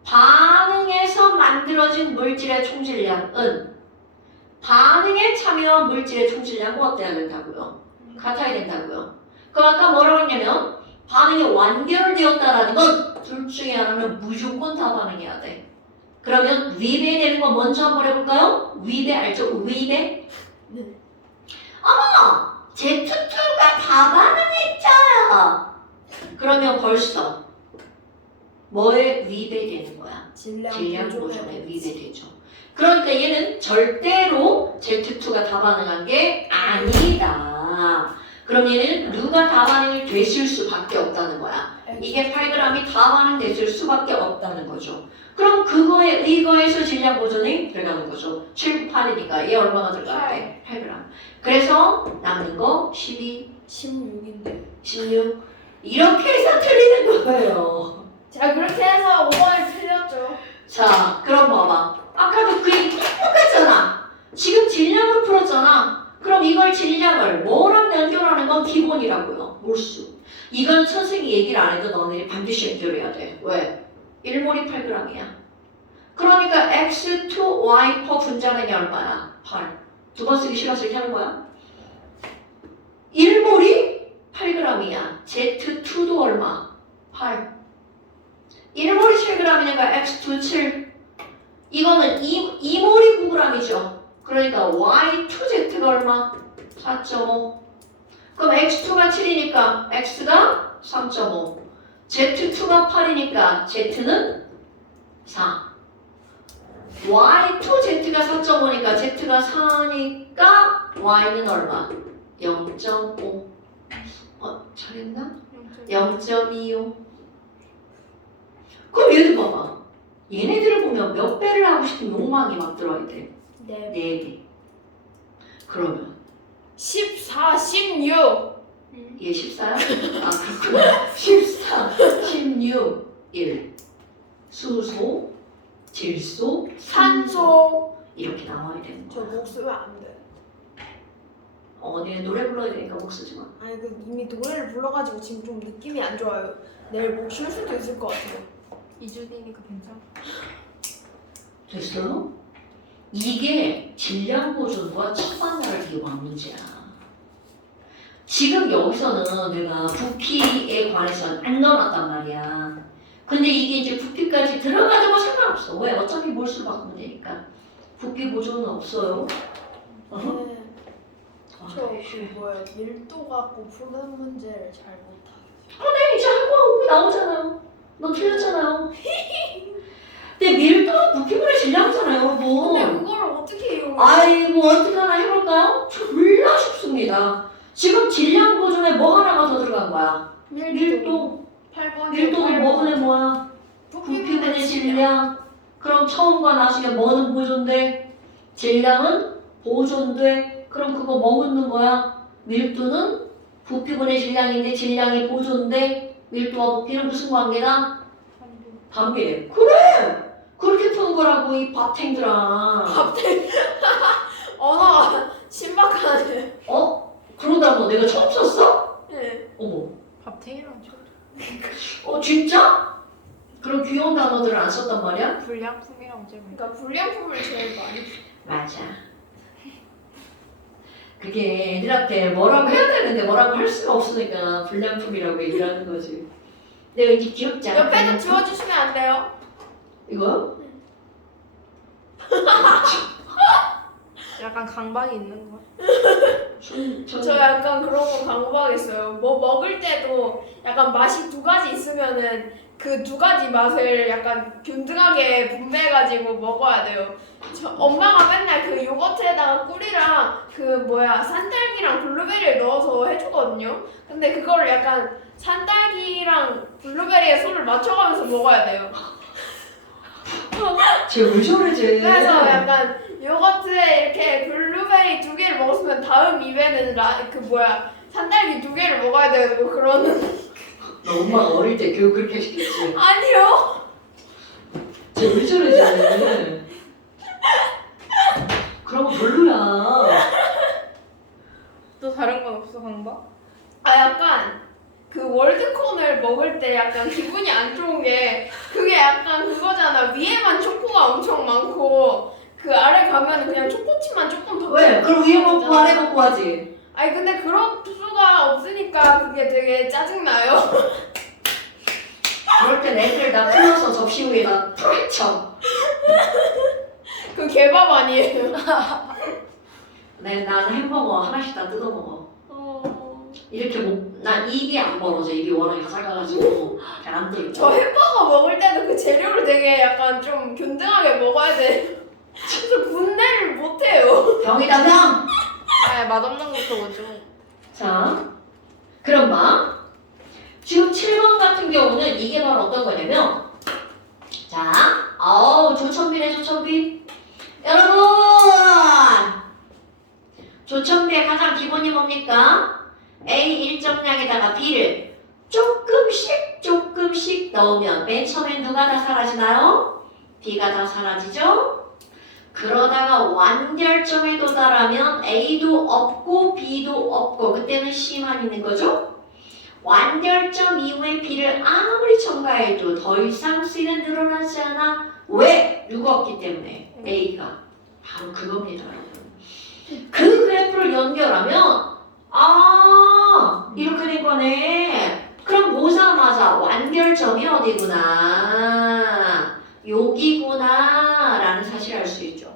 반응에서 만들어진 물질의 총질량은 반응에 참여한 물질의 총질량과 어때야 된다고요? 같아야 된다고요. 그럼 아까 뭐라고 했냐면 반응이 완결되었다라는 건 둘 중에 하나는 무조건 다 반응해야 돼. 그러면 위배되는 거 먼저 한번 해볼까요? 위배 알죠? 위배? 네. 어머! Z2가 다 반응했잖아. 그러면 벌써 뭐에 위배되는 거야? 질량 보존에 위배되죠. 그러니까 얘는 절대로 Z2가 다 반응한 게 아니다. 그럼 얘는 누가 다 반응이 됐을 수밖에 없다는 거야. 이게 8g이 다 반응됐을 수밖에 없다는 거죠. 그럼 그거에 의거해서 질량 보존이 들어가는 거죠. 7, 8이니까 얘 얼마가 들어가는데? 8g. 그래서 남는 거 12, 16인데 16 이렇게 해서 틀리는 거예요. 자 그렇게 해서 5번이 틀렸죠. 자, 그럼 봐봐. 아까도 그 얘기 똑같잖아. 지금 질량으로 풀었잖아. 그럼 이걸 질량을 뭐랑 연결하는 건 기본이라고요. 몰수. 이건 선생님이 얘기를 안 해도 너네들이 반드시 연결해야 돼. 왜? 1몰이 8g이야. 그러니까 X2, Y4 분자량이 얼마야? 8. 두 번 쓰기 싫어서 이렇게 하는 거야. 1몰이 8g이야. Z2도 얼마? 8. 1몰이 7g이니까 X2 7. 이거는 2몰이 9g이죠. 그러니까 Y2Z가 얼마? 4.5. 그럼 X2가 7이니까 X가 3.5. Z2가 8이니까 Z는 4. Y2Z가 4.5니까 Z가 4니까 Y는 얼마? 0.5. 잘했나? 0.25. 그럼 얘들 봐봐. 얘네들을 보면 몇 배를 하고 싶은 욕망이 막 들어야 돼. 네. 4배. 그러면 14, 16. 얘 14야? 아 그렇구나. 14, 16, 1. 수소, 질소, 산소. 이렇게 나와야 되는 저 거야. 목 쓰면 안 돼. 니네 노래 불러야 되니까 목 쓰지 마. 아니 그 이미 노래를 불러가지고 지금 좀 느낌이 안 좋아요. 내일 목 쉴 수도 있을 것 같아요. 2주기니까 괜찮아. 됐어요? 이게 질량 보존과 첫 만나를 비교한 문제야. 지금 여기서는 내가 부피에 관해서는 안 넣어놨단 말이야. 근데 이게 이제 부피까지 들어가도 뭐 상관없어. 왜? 어차피 몰수를 바꾸면 되니까. 부피 보존은 없어요. 네. 아, 저그 뭐야 밀도 갖고 푸는 문제를 잘 못하겠어요. 네, 이제 한거 나오잖아요. 너 틀렸잖아요. 근데 밀도는 부피분의 질량이잖아요, 근데 여러분. 그걸 어떻게 해요? 아이고, 어떻게 하나 해볼까요? 졸라 쉽습니다. 지금 질량 보존에 뭐 하나가 더 들어간 거야? 밀도. 8번. 밀도는 뭐분의 뭐야? 부피분의 질량. 그럼 처음과 나중에 뭐는 보존돼? 질량은 보존돼. 그럼 그거 뭐 묻는 거야? 밀도는 부피분의 질량인데 질량이 보존돼. 밀도와 부피는 무슨 관계다? 관계. 그래! 그렇게 푸는 거라고 이 밥탱들아. 언어가 신박하네. 그러다 너 내가 처음 썼어? 네. 어머. 밥탱이랑 좀. 진짜? 그런 귀여운 단어들을 안 썼단 말이야? 불량품이라고 제일 그러니까 불량품을 제일 많이. 맞아. 그게 애들한테 뭐라고 해야 되는데 뭐라고 할 수가 없으니까 불량품이라고 얘기를 하는 거지. 근데 왠지 귀엽지 않아? 옆에 좀 지워주시면 안 돼요? 이거? 약간 강박이 있는 거. 저 약간 그런 거 강박했어요. 뭐 먹을 때도 약간 맛이 두 가지 있으면은 그 두 가지 맛을 약간 균등하게 분배해가지고 먹어야 돼요. 엄마가 맨날 그 요거트에다가 꿀이랑 그 뭐야 산딸기랑 블루베리를 넣어서 해주거든요. 근데 그거를 약간 산딸기랑 블루베리의 손을 맞춰가면서 먹어야 돼요. 쟤왜 저래 쟤? 그래서 약간 요거트에 이렇게 블루베리 두 개를 먹었으면 다음 입에는 그 뭐야 산딸기 두 개를 먹어야 되고 그러는. 너 엄마가 어릴 때 교육 그렇게 시켰지? 아니요. 쟤왜 저래 쟤? 그런 거 별로야. 또 다른 건 없어 강박? 아 약간 그 월드콘을 먹을 때 약간 기분이 안 좋은 게 그게 약간 그거잖아. 위에만 초코가 엄청 많고 그 아래 가면은 그냥 초코칩만 조금 더. 왜? 그럼 위에 먹고 아래 먹고 하지. 아니 근데 그런 수가 없으니까 그게 되게 짜증나요. 그럴 땐 애들 다 풀어서 접시 위에다 펼쳐. 그 개밥 아니에요. 나는 햄버거 하나씩 다 뜯어 먹어. 이렇게 난 입이 안 벌어져. 입이 워낙 작아가지고 잘 안 들어. 저 햄버거 먹을 때도 그 재료를 되게 약간 좀 균등하게 먹어야 돼. 그래서 분배를 못해요. 병이다 병. 아 맛없는 것도 오죠. 자, 그럼 봐. 지금 7번 같은 경우는 이게 바로 어떤 거냐면, 자, 조천비네 조천비. 여러분, 조천비의 가장 기본이 뭡니까? A 일정량에다가 B를 조금씩 넣으면 맨 처음엔 누가 다 사라지나요? B가 다 사라지죠? 그러다가 완결점에 도달하면 A도 없고 B도 없고 그때는 C만 있는 거죠? 완결점 이후에 B를 아무리 첨가해도 더 이상 C는 늘어나지 않아. 왜? 누가 없기 때문에 A가 바로 그겁니다. 그 그래프를 연결하면 이렇게 된 거네. 그럼 보자마자 완결점이 어디구나 여기구나 라는 사실을 알 수 있죠.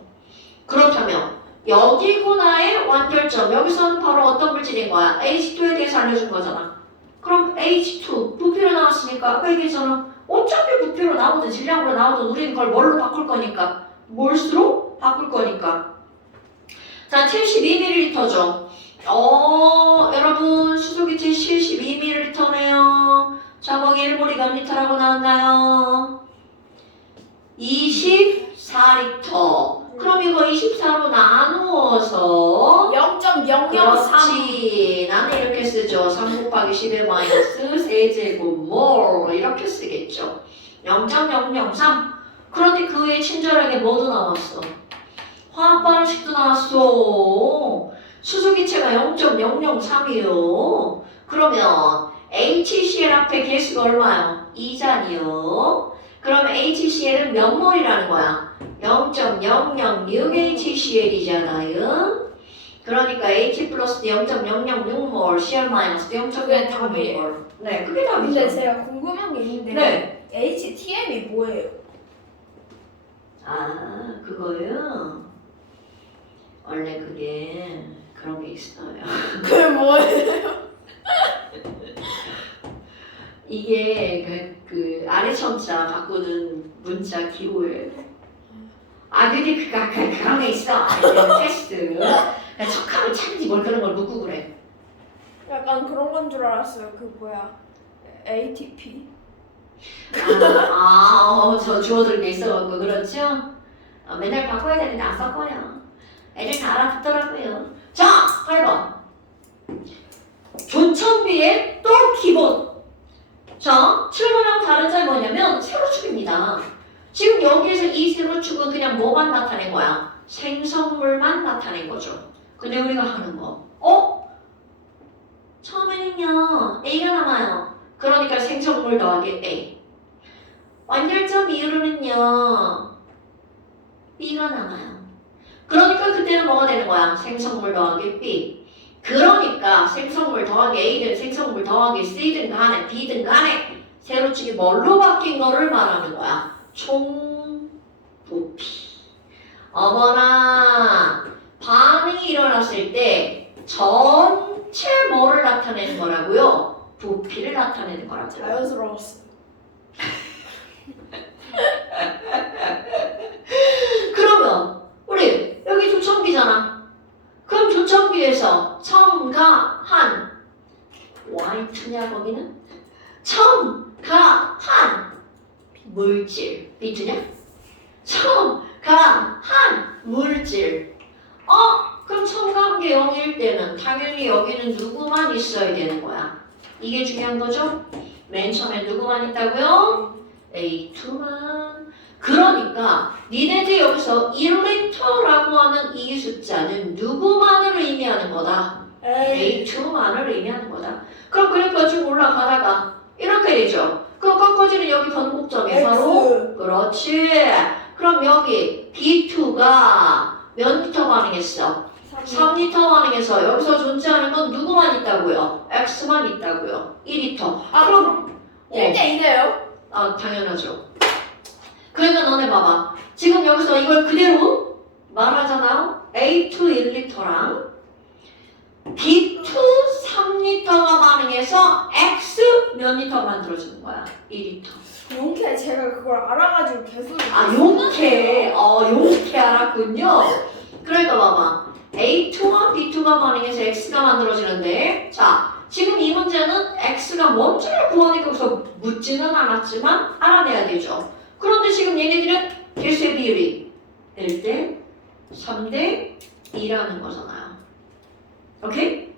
그렇다면 여기구나의 완결점 여기서는 바로 어떤 물질인 거야? H2에 대해서 알려준 거잖아. 그럼 H2 부피로 나왔으니까 아까 얘기했잖아. 어차피 부피로 나오든 질량으로 나오든 우리는 그걸 뭘로 바꿀 거니까 몰수로 바꿀 거니까. 자 72ml죠. 여러분 수소기체 72ml네요. 자몽 1몰이 몇 리터라고 나왔나요? 24리터. 그럼 이거 24로 나누어서 0.003. 그렇지. 나는 이렇게 쓰죠. 3 곱하기 11 마이너스 세제곱 몰 이렇게 쓰겠죠. 0.003. 그런데 그 외에 친절하게 뭐도 나왔어? 화학 반응식도 나왔어. 수소기체가 0.003이요. 그러면 HCl 앞에 개수가 얼마요? 2잔이요. 그럼 HCl은 몇 몰이라는 거야? 0.006HCl이잖아요. 그러니까 H 플러스 0.006몰, Cl 마이너스 0.006몰. 네, 그게 답이죠. 근데 제가 궁금한 게 있는데 네. HTM이 뭐예요? 그거요? 원래 그게 그런 게 있어요. 그게 뭐예요? 이게 그 아래 첨자 바꾸는 문자 기호예요. 근데 그런 게 있어. 테스트. 척하면 참지 뭘 그런 걸 묻고 그래. 약간 그런 건 줄 알았어요. 그 뭐야 ATP. 저 주워들 게 있어갖고 그렇죠? 맨날 바꿔야 되는데 안 바꿔요. 애들 다 알아듣더라고요. 자, 8번. 조천비의 또 기본. 자, 7번하고 다른 점이 뭐냐면 세로축입니다. 지금 여기에서 이 세로축은 그냥 뭐만 나타낸 거야? 생성물만 나타낸 거죠. 근데 우리가 하는 거. 처음에는요 A가 남아요. 그러니까 생성물 더하기 A. 완결점 이후로는요 B가 남아요. 그러니까 그때는 뭐가 되는 거야? 생성물 더하기 B. 그러니까 생성물 더하기 A든 생성물 더하기 C든 간에 B든 간에 세로축이 뭘로 바뀐 거를 말하는 거야? 총 부피. 어머나 반응이 일어났을 때 전체 뭐를 나타내는 거라고요? 부피를 나타내는 거라고요. 자연스러웠어. 그러면 우리 여기 조청비잖아. 그럼 조청비에서 첨가한 Y2냐 거기는? 첨가한 물질 B2냐? 첨가한 물질. 그럼 첨가한 게 0일 때는 당연히 여기는 누구만 있어야 되는 거야. 이게 중요한 거죠? 맨 처음에 누구만 있다고요? A2만. 그러니까 니네들 여기서 1리터라고 하는 이 숫자는 누구만을 의미하는 거다? 에이. A2만을 의미하는 거다. 그럼 그래프가 쭉 올라가다가 이렇게 되죠. 그럼 꺾어지는 여기 변곡점이 바로 그렇지. 그럼 여기 B2가 몇 리터 반응했어? 3리터 반응해서 여기서 존재하는 건 누구만 있다고요? X만 있다고요. 2리터. 아 그럼 1대2네요? 당연하죠. 그러니까 너네 봐봐. 지금 여기서 이걸 그대로 말하잖아요. A2 1리터랑 B2 3리터가 반응해서 X 몇 리터 만들어지는 거야? 2리터. 용케 제가 그걸 알아가지고 계속 용케 알았군요. 그러니까 봐봐. A2와 B2가 반응해서 X가 만들어지는데 자, 지금 이 문제는 X가 뭔지를 구하니까 여기서 묻지는 않았지만 알아내야 되죠. 그런데 지금 얘네들은 개수의 비율이 1대 3대 2라는 거잖아요. 오케이?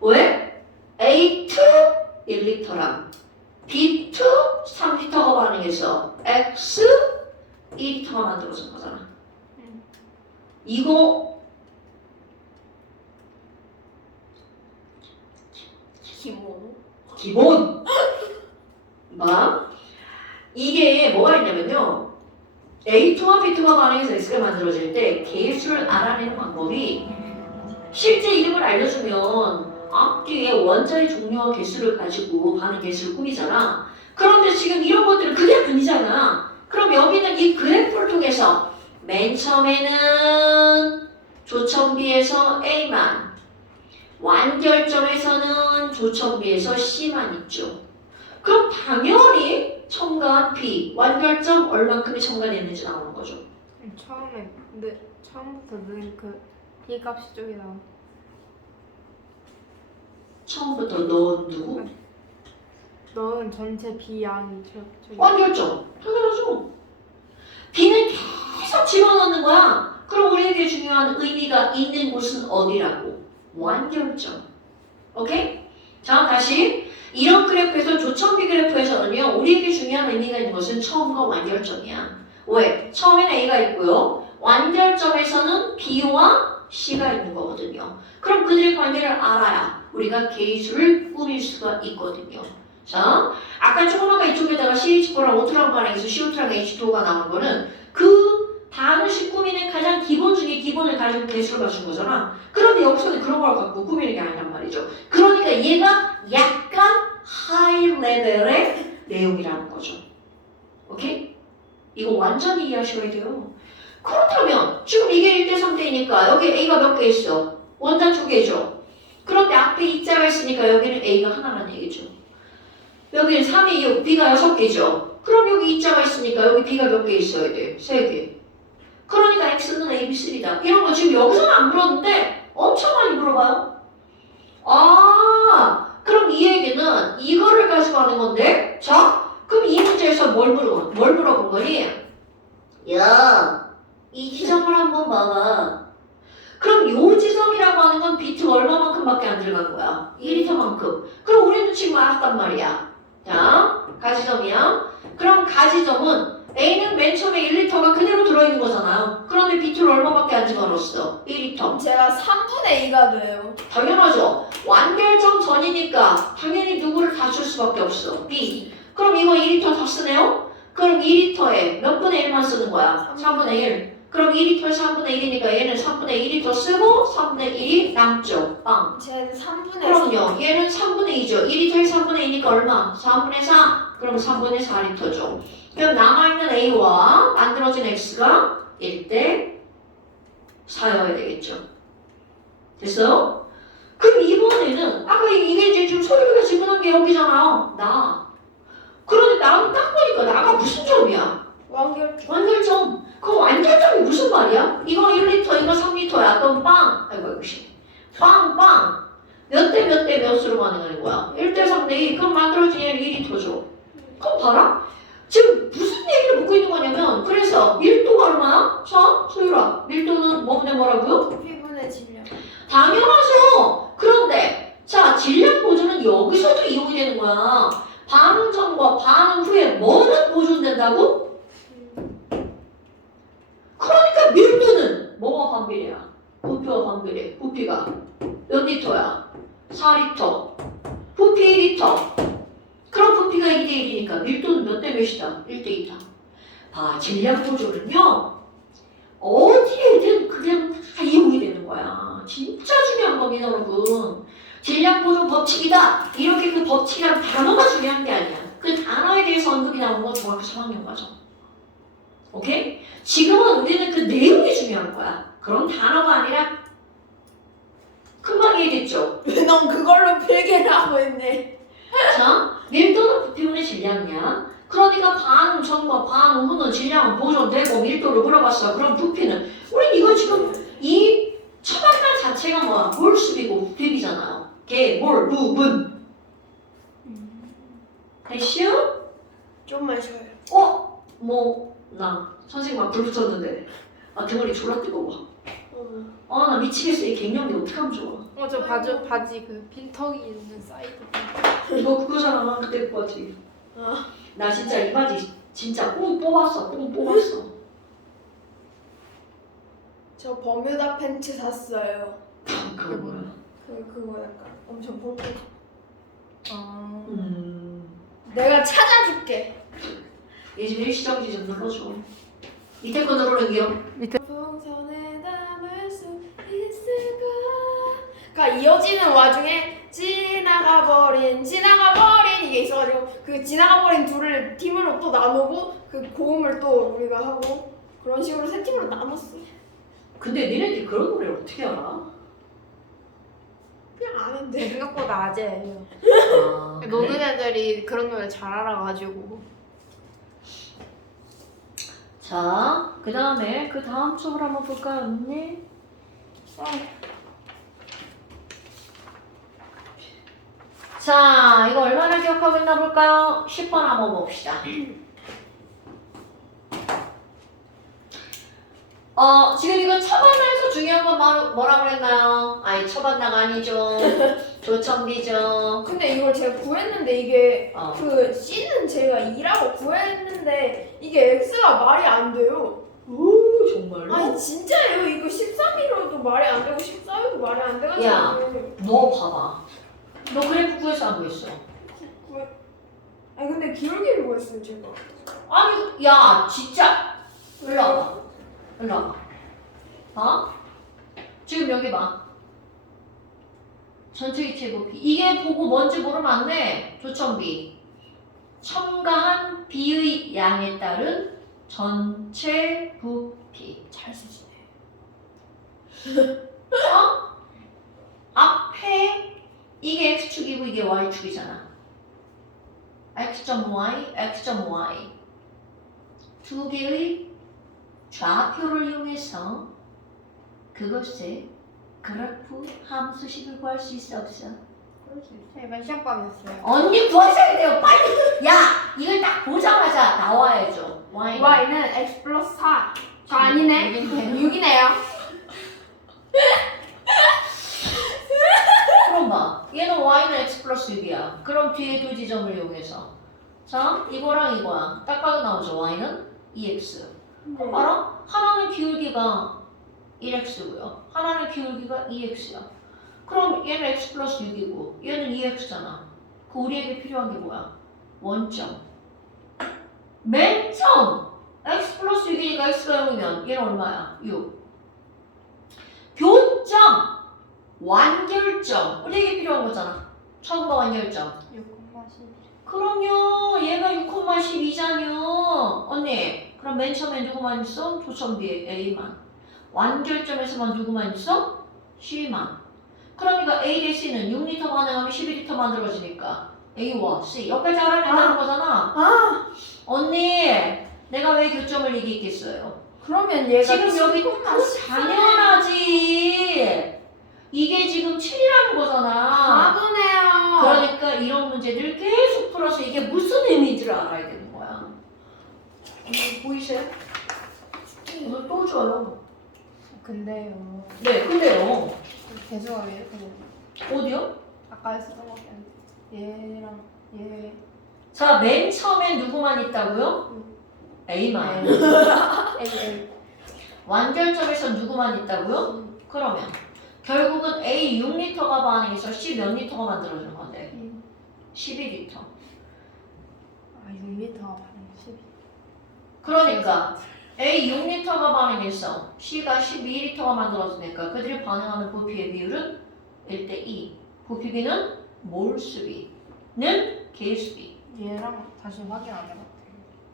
왜? A2 1리터랑 B2 3리터가 반응해서 X 2리터가 만들어진 거잖아. 이거 기본 이게 뭐가 있냐면요. A2와 B2가 반응해서 X가 만들어질 때 개수를 알아내는 방법이 실제 이름을 알려주면 앞뒤에 원자의 종류와 개수를 가지고 반응 개수를 꾸미잖아. 그런데 지금 이런 것들은 그게 아니잖아. 그럼 여기는 이 그래프를 통해서 맨 처음에는 조청비에서 A만, 완결점에서는 조청비에서 C만 있죠. 그럼 당연히 첨가한 B, 완결점 얼만큼이 첨가됐는지 나오는 거죠. 처음부터 는 그 B 값이 쪽이 나와. 처음부터 넣은 누구? 너는 전체 B 양이 저기. 완결점. 당연하죠. B는 계속 집어넣는 거야. 그럼 우리에게 중요한 의미가 있는 곳은 어디라고? 완결점. 오케이? 자, 다시. 이런 그래프에서 조청비 그래프에서는요. 우리에게 중요한 의미가 있는 것은 처음과 완결점이야. 왜? 처음에는 A가 있고요. 완결점에서는 B와 C가 있는 거거든요. 그럼 그들의 관계를 알아야 우리가 개수를 꾸밀 수가 있거든요. 자, 아까 조금 아까 이쪽에다가 CH4랑 O2랑 반응해서 CO2랑 H2O가 나온 거는 그 반응식 꾸미는 가장 기본 중에 기본을 가지고 개수를 맞춘 거잖아. 그런데 여기서는 그런 걸 갖고 꾸미는 게 아니란 말이죠. 그러니까 얘가 약간 하이 레벨의 내용이라는 거죠. 오케이? 이거 완전히 이해하셔야 돼요. 그렇다면 지금 이게 1대 3대이니까 여기 A가 몇 개 있어? 원자 2개죠. 그런데 앞에 E자가 있으니까 여기는 A가 하나란 얘기죠. 여기는 3이 6, B가 6개죠. 그럼 여기 E자가 있으니까 여기 B가 몇 개 있어야 돼? 3개. 그러니까 X는 A, B, 3다. 이런 거 지금 여기서는 안 물었는데 엄청 많이 물어봐요. 그럼 이 얘기는 이거를 가지고 하는 건데 자, 그럼 이 문제에서 뭘 물어본 거니? 야, 이 지점을 한번 봐봐. 그럼 요 지점이라고 하는 건 비트 얼마만큼밖에 안 들어간 거야? 2리터만큼. 그럼 우리는 지금 알았단 말이야. 자, 가지점이야. 그럼 가지점은 A는 맨 처음에 1리터가 그대로 들어있는 거잖아요. 그런데 비트를 얼마밖에 안 집어넣었어? 1리터. 제가 3분의 2가 돼요. 당연하죠. 완결점 전이니까 당연히 누구를 다 쓸 수밖에 없어. B. 그럼 이거 2리터 다 쓰네요? 그럼 2리터에 몇 분의 1만 쓰는 거야? 3분의 1. 그럼 2리터에 3분의 1이니까 얘는 3분의 1이 더 쓰고 3분의 1이 남죠. 빵. 쟤는 3분의 그럼요. 얘는 3분의 2죠. 2리터에 3분의 2니까 얼마? 4분의 4. 그럼 3분의 4리터죠. 그럼 남아있는 A와 만들어진 X가 1대 4여야 되겠죠. 됐어요? 그럼 이번에는 아까 이게 이제 지금 소유가 질문한 게 여기잖아요. 나. 그런데 나는 딱 보니까 나가 무슨 점이야? 완결점. 완결점. 그 완결점이 무슨 말이야? 이거 1리터, 이거 3리터야. 그럼 빵. 아이고, 역시. 빵, 빵. 몇 대 몇 대 몇으로 반응하는 거야? 1대 3대 2. 그럼 만들어진 얘는 2리터죠. 그럼 봐라. 지금 무슨 얘기를 묻고 있는 거냐면, 그래서 밀도가 얼마야? 자, 소율아. 밀도는 뭐분의 뭐라고요? P분의 질량. 당연하죠. 그런데, 자, 질량 보존은 여기서도 이용이 되는 거야. 반응 전과 반응 후에 뭐는 보존된다고? 그러니까 밀도는 뭐가 반비례야? 부피와 반비례. 부피가 몇 리터야? 4리터. 부피 1리터. 그럼 부피가 2대 1이니까 밀도는 몇 대 몇이다? 1대 2다. 봐, 질량 보존은요. 어디에든 그냥 다 이용이 되는 거야. 진짜 중요한 겁니다, 여러분. 질량 보존 법칙이다. 이렇게 그 법칙이란 단어가 중요한 게 아니야. 그 단어에 대해서 언급이 나온 건 중학교 3학년 과정. 오케이? 지금은 우리는 그 내용이 중요한 거야. 그런 단어가 아니라 금방 이해됐죠? 넌 그걸로 필기를 하고 있네. 자, 밀도는 부피분의 질량이야. 그러니까 반응 전과 반응 후는 질량은 보존되고 밀도를 물어봤어. 그럼 부피는 우리 이거 지금 이 처방날 자체가 뭐야? 몰수비고 부피비잖아요. 개, 몰, 부, 분. 됐슈? 좀만 쉬어요. 나 선생님 막 불붙었는데 등어리 졸라 뜨거워. 어. 나 미치겠어. 이 갱년기 어떡하면 좋아. 저 바지 그 빈턱이 있는 사이드. 이거 그거잖아. 그때 입고 왔지. 나 진짜 이 바지 진짜 뽕 뽑았어. 저 버뮤다 팬츠 샀어요. 그거 뭐야? 그거 약간 엄청 뽕뽕. 내가 찾아줄게. 예전 일시정지 좀 눌러줘. 밑에 거 누르는겨. 풍선에 담을 수 있을까? 가 이어지는 와중에 지나가버린 이게 있어가지고 그 지나가버린 둘을 팀으로 또 나누고 그 고음을 또 우리가 하고 그런 식으로 세 팀으로 나눴어. 근데 니네들 그런 노래를 어떻게 알아? 그냥 아는데. 생각보다 아재예요. 그래? 노는 애들이 그런 노래 잘 알아가지고. 자, 그 다음에 그 다음 쪽으로 한번 볼까요, 언니? 자, 이거 얼마나 기억하고 있나 볼까요? 10번 한번 봅시다. 지금 이거 처반나에서 중요한 건 뭐라 그랬나요? 아니, 처반나가 아니죠. 조천비죠. 근데 이걸 제가 구했는데 이게 어. 그 C는 제가 2라고 구했는데 이게 X가 말이 안 돼요. 오, 정말로? 아니 진짜예요. 이거 13일로도 말이 안 되고 14일도 말이 안 돼가지고. 야. 너 봐봐. 너 그래프 구해서 안 구했어? 아니 근데 기울기를 구했어요 제가. 아니, 야, 진짜. 일로 와봐. 일로 와봐. 지금 여기 봐. 전체 이체 부피. 이게 보고 뭔지 모르면 안 돼. 조천비. 첨가한 비의 양에 따른 전체 부피. 잘 쓰시네. 앞에 이게 x축이고 이게 y축이잖아. x.y, x.y. 두 개의 좌표를 이용해서 그것의 그래프 함수식을 구할 수 있어 없어? 이번 시험밤이었어요. 언니 구하셔야 돼요. 빨리. 야, 이걸 딱 보자마자 나와야죠. Y는 X 플러스 4. 아니네. 6이네요. 그럼 봐. 얘는 y는 x 플러스 6이야. 그럼 뒤에 두 지점을 이용해서 자, 이거랑 이거야. 딱 봐도 나오죠. y는 2x. 알아? 하나는 기울기가 1x고요. 하나는 기울기가 2x야. 그럼 얘는 x 플러스 6이고 얘는 2x잖아. 그 우리에게 필요한 게 뭐야? 원점. 맨 처음 x 플러스 6이니까 x가 0이면 얘는 얼마야? 6. 교점, 완결점. 우리에게 필요한 거잖아. 처음과 완결점. 6,10. 그럼요. 얘가 6,12잖요. 언니, 그럼 맨 처음에 누구만 있어? 조점비에 A만. 완결점에서만 누구만 있어? C만. 그러니까 A 대 C는 6리터 반응하면 12리터 만들어지니까 A와 C. 여기까지 알아낸다는 거잖아. 아 언니, 내가 왜 교점을 얘기했겠어요? 그러면 얘가 지금 여기 그 당연하지. 이게 지금 7이라는 거잖아. 바보네요. 그러니까 이런 문제들 계속 풀어서 이게 무슨 의미인지를 알아야 되는 거야. 보이세요? 오늘 또 줘요. 근데요. 네, 근데요. 개수가 왜 이렇게 되지? 어디요? 아까 했었던 거 같아. 얘랑 얘. 자, 맨 처음에 누구만 있다고요? A만. A. 완결점에서 누구만 있다고요? 그러면 결국은 A 6리터가 반응해서 C 몇 리터가 만들어지는 건데? 12리터. 아 6m 반응 12. 그러니까 A 6리터가 반응해서 C가 12리터가 만들어지니까 그들이 반응하는 부피의 비율은 1대2. 부피비는 몰수비는 개수비. 얘랑 다시 확인 안 해봤대.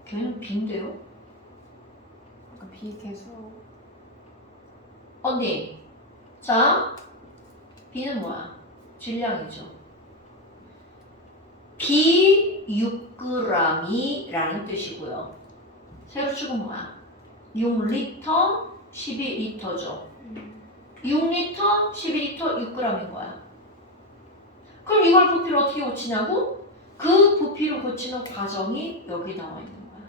걔는 B인데요? 아까 B 개수. 언니, 자, B는 뭐야? 질량이죠. B 6g이라는 뜻이고요. 세로축은 뭐야? 6리터, 12리터죠. 6리터, 12리터, 6g인 거야. 그럼 이걸 부피로 어떻게 고치냐고? 그 부피로 고치는 과정이 여기 나와 있는 거야.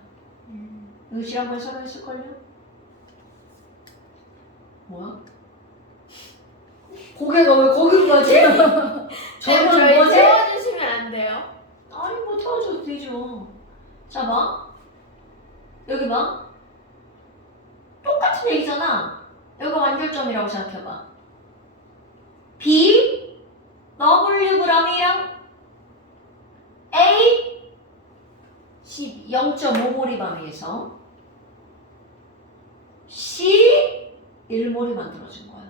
이거 지난번에 설명했을걸요? 뭐야? 고개가 왜 거기로 가지? 저는 저희 뭐지? 채워주시면 안 돼요? 아니 뭐 태워줘도 되죠. 자 봐. 여기 봐. 똑같은 얘기잖아. 여기가 완결점이라고 생각해봐. B Wg이랑 A 0.5몰이 반응해서 C 1몰이 만들어진 거야.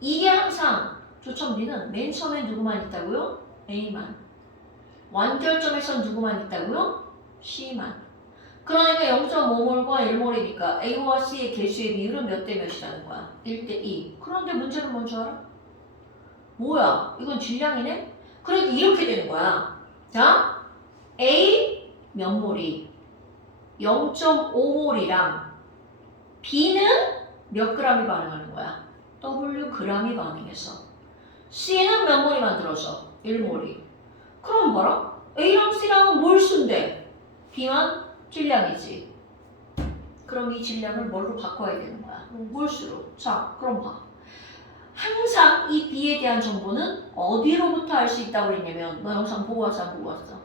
이게 항상 조첨비는 맨 처음에 누구만 있다고요? A만. 완결점에선 누구만 있다고요? C만. 그러니까 0.5몰과 1몰이니까 A와 C의 개수의 비율은 몇 대 몇이라는 거야? 1대2. 그런데 문제는 뭔 줄 알아? 뭐야? 이건 질량이네? 그러니까 이렇게 되는 거야. 자, A 몇 몰이 0.5몰이랑 B는 몇 g이 반응하는 거야? W g이 반응해서. C는 몇 몰이 만들어져? 1몰이. 그럼 뭐라? A랑 C랑은 몰수인데 B만 질량이지. 그럼 이 질량을 뭘로 바꿔야 되는 거야? 몰수로. 자, 그럼 봐. 항상 이 B에 대한 정보는 어디로부터 알 수 있다고 그랬냐면 너 영상 보고 왔어? 안 보고 왔어?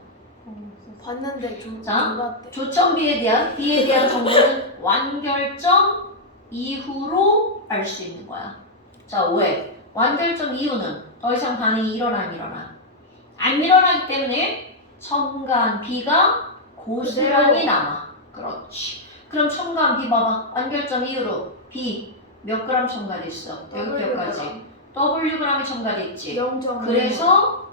봤는데 좀 자, 몰랐대. 조점비에 대한 B에 대한 정보는 완결점 이후로 알 수 있는 거야. 자, 왜? 완결점 이후는 더 이상 반응이 일어나 안 일어나? 안 일어나기 때문에 첨가한 B가 고스란히 남아. 그렇지. 그럼 첨가한 B 봐봐. 완결점 이후로 B 몇 그램 첨가됐어? 여기까지. Wg이 첨가됐지. 0.5. 그래서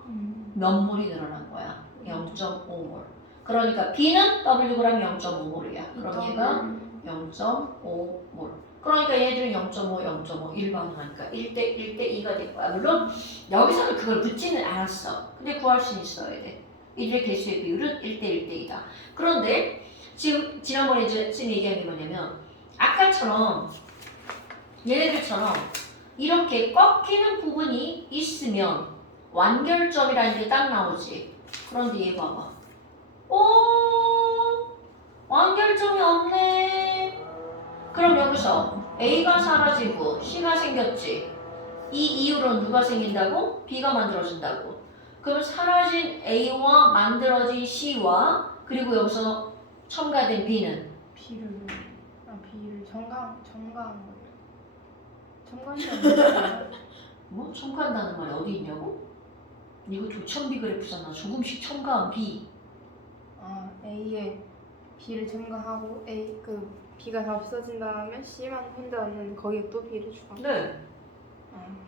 몇 몰이 늘어난 거야? 0.5몰. 그러니까 B는 Wg이 0.5몰이야. 그럼 얘가 0.5몰. 그러니까 얘들은 0.5, 0.5, 1 반응하니까 1대2가 될 거야. 물론 여기서는 그걸 묻지는 않았어. 근데 구할 수는 있어야 돼. 이들의 개수의 비율은 1대1대2다. 그런데 지금 지난번에 지금 얘기한 게 뭐냐면 아까처럼 얘네들처럼 이렇게 꺾이는 부분이 있으면 완결점이라는 게 딱 나오지. 그런데 얘 봐봐. 오, 완결점이 없네. 그럼 여기서 A가 사라지고 C가 생겼지. 이 이후로 누가 생긴다고? B가 만들어진다고. 그럼 사라진 A와 만들어진 C와 그리고 여기서 첨가된 B는 B를 첨가한 거예요. 첨가한 뭐 첨가한다는 말이 어디 있냐고? 이거 조첨비 그래프잖아. 조금씩 첨가한 B. 아 A에 B를 증가하고 B가 다 없어진 다음에 C만 혼자 남는 거기에 또 B를 주고. 네.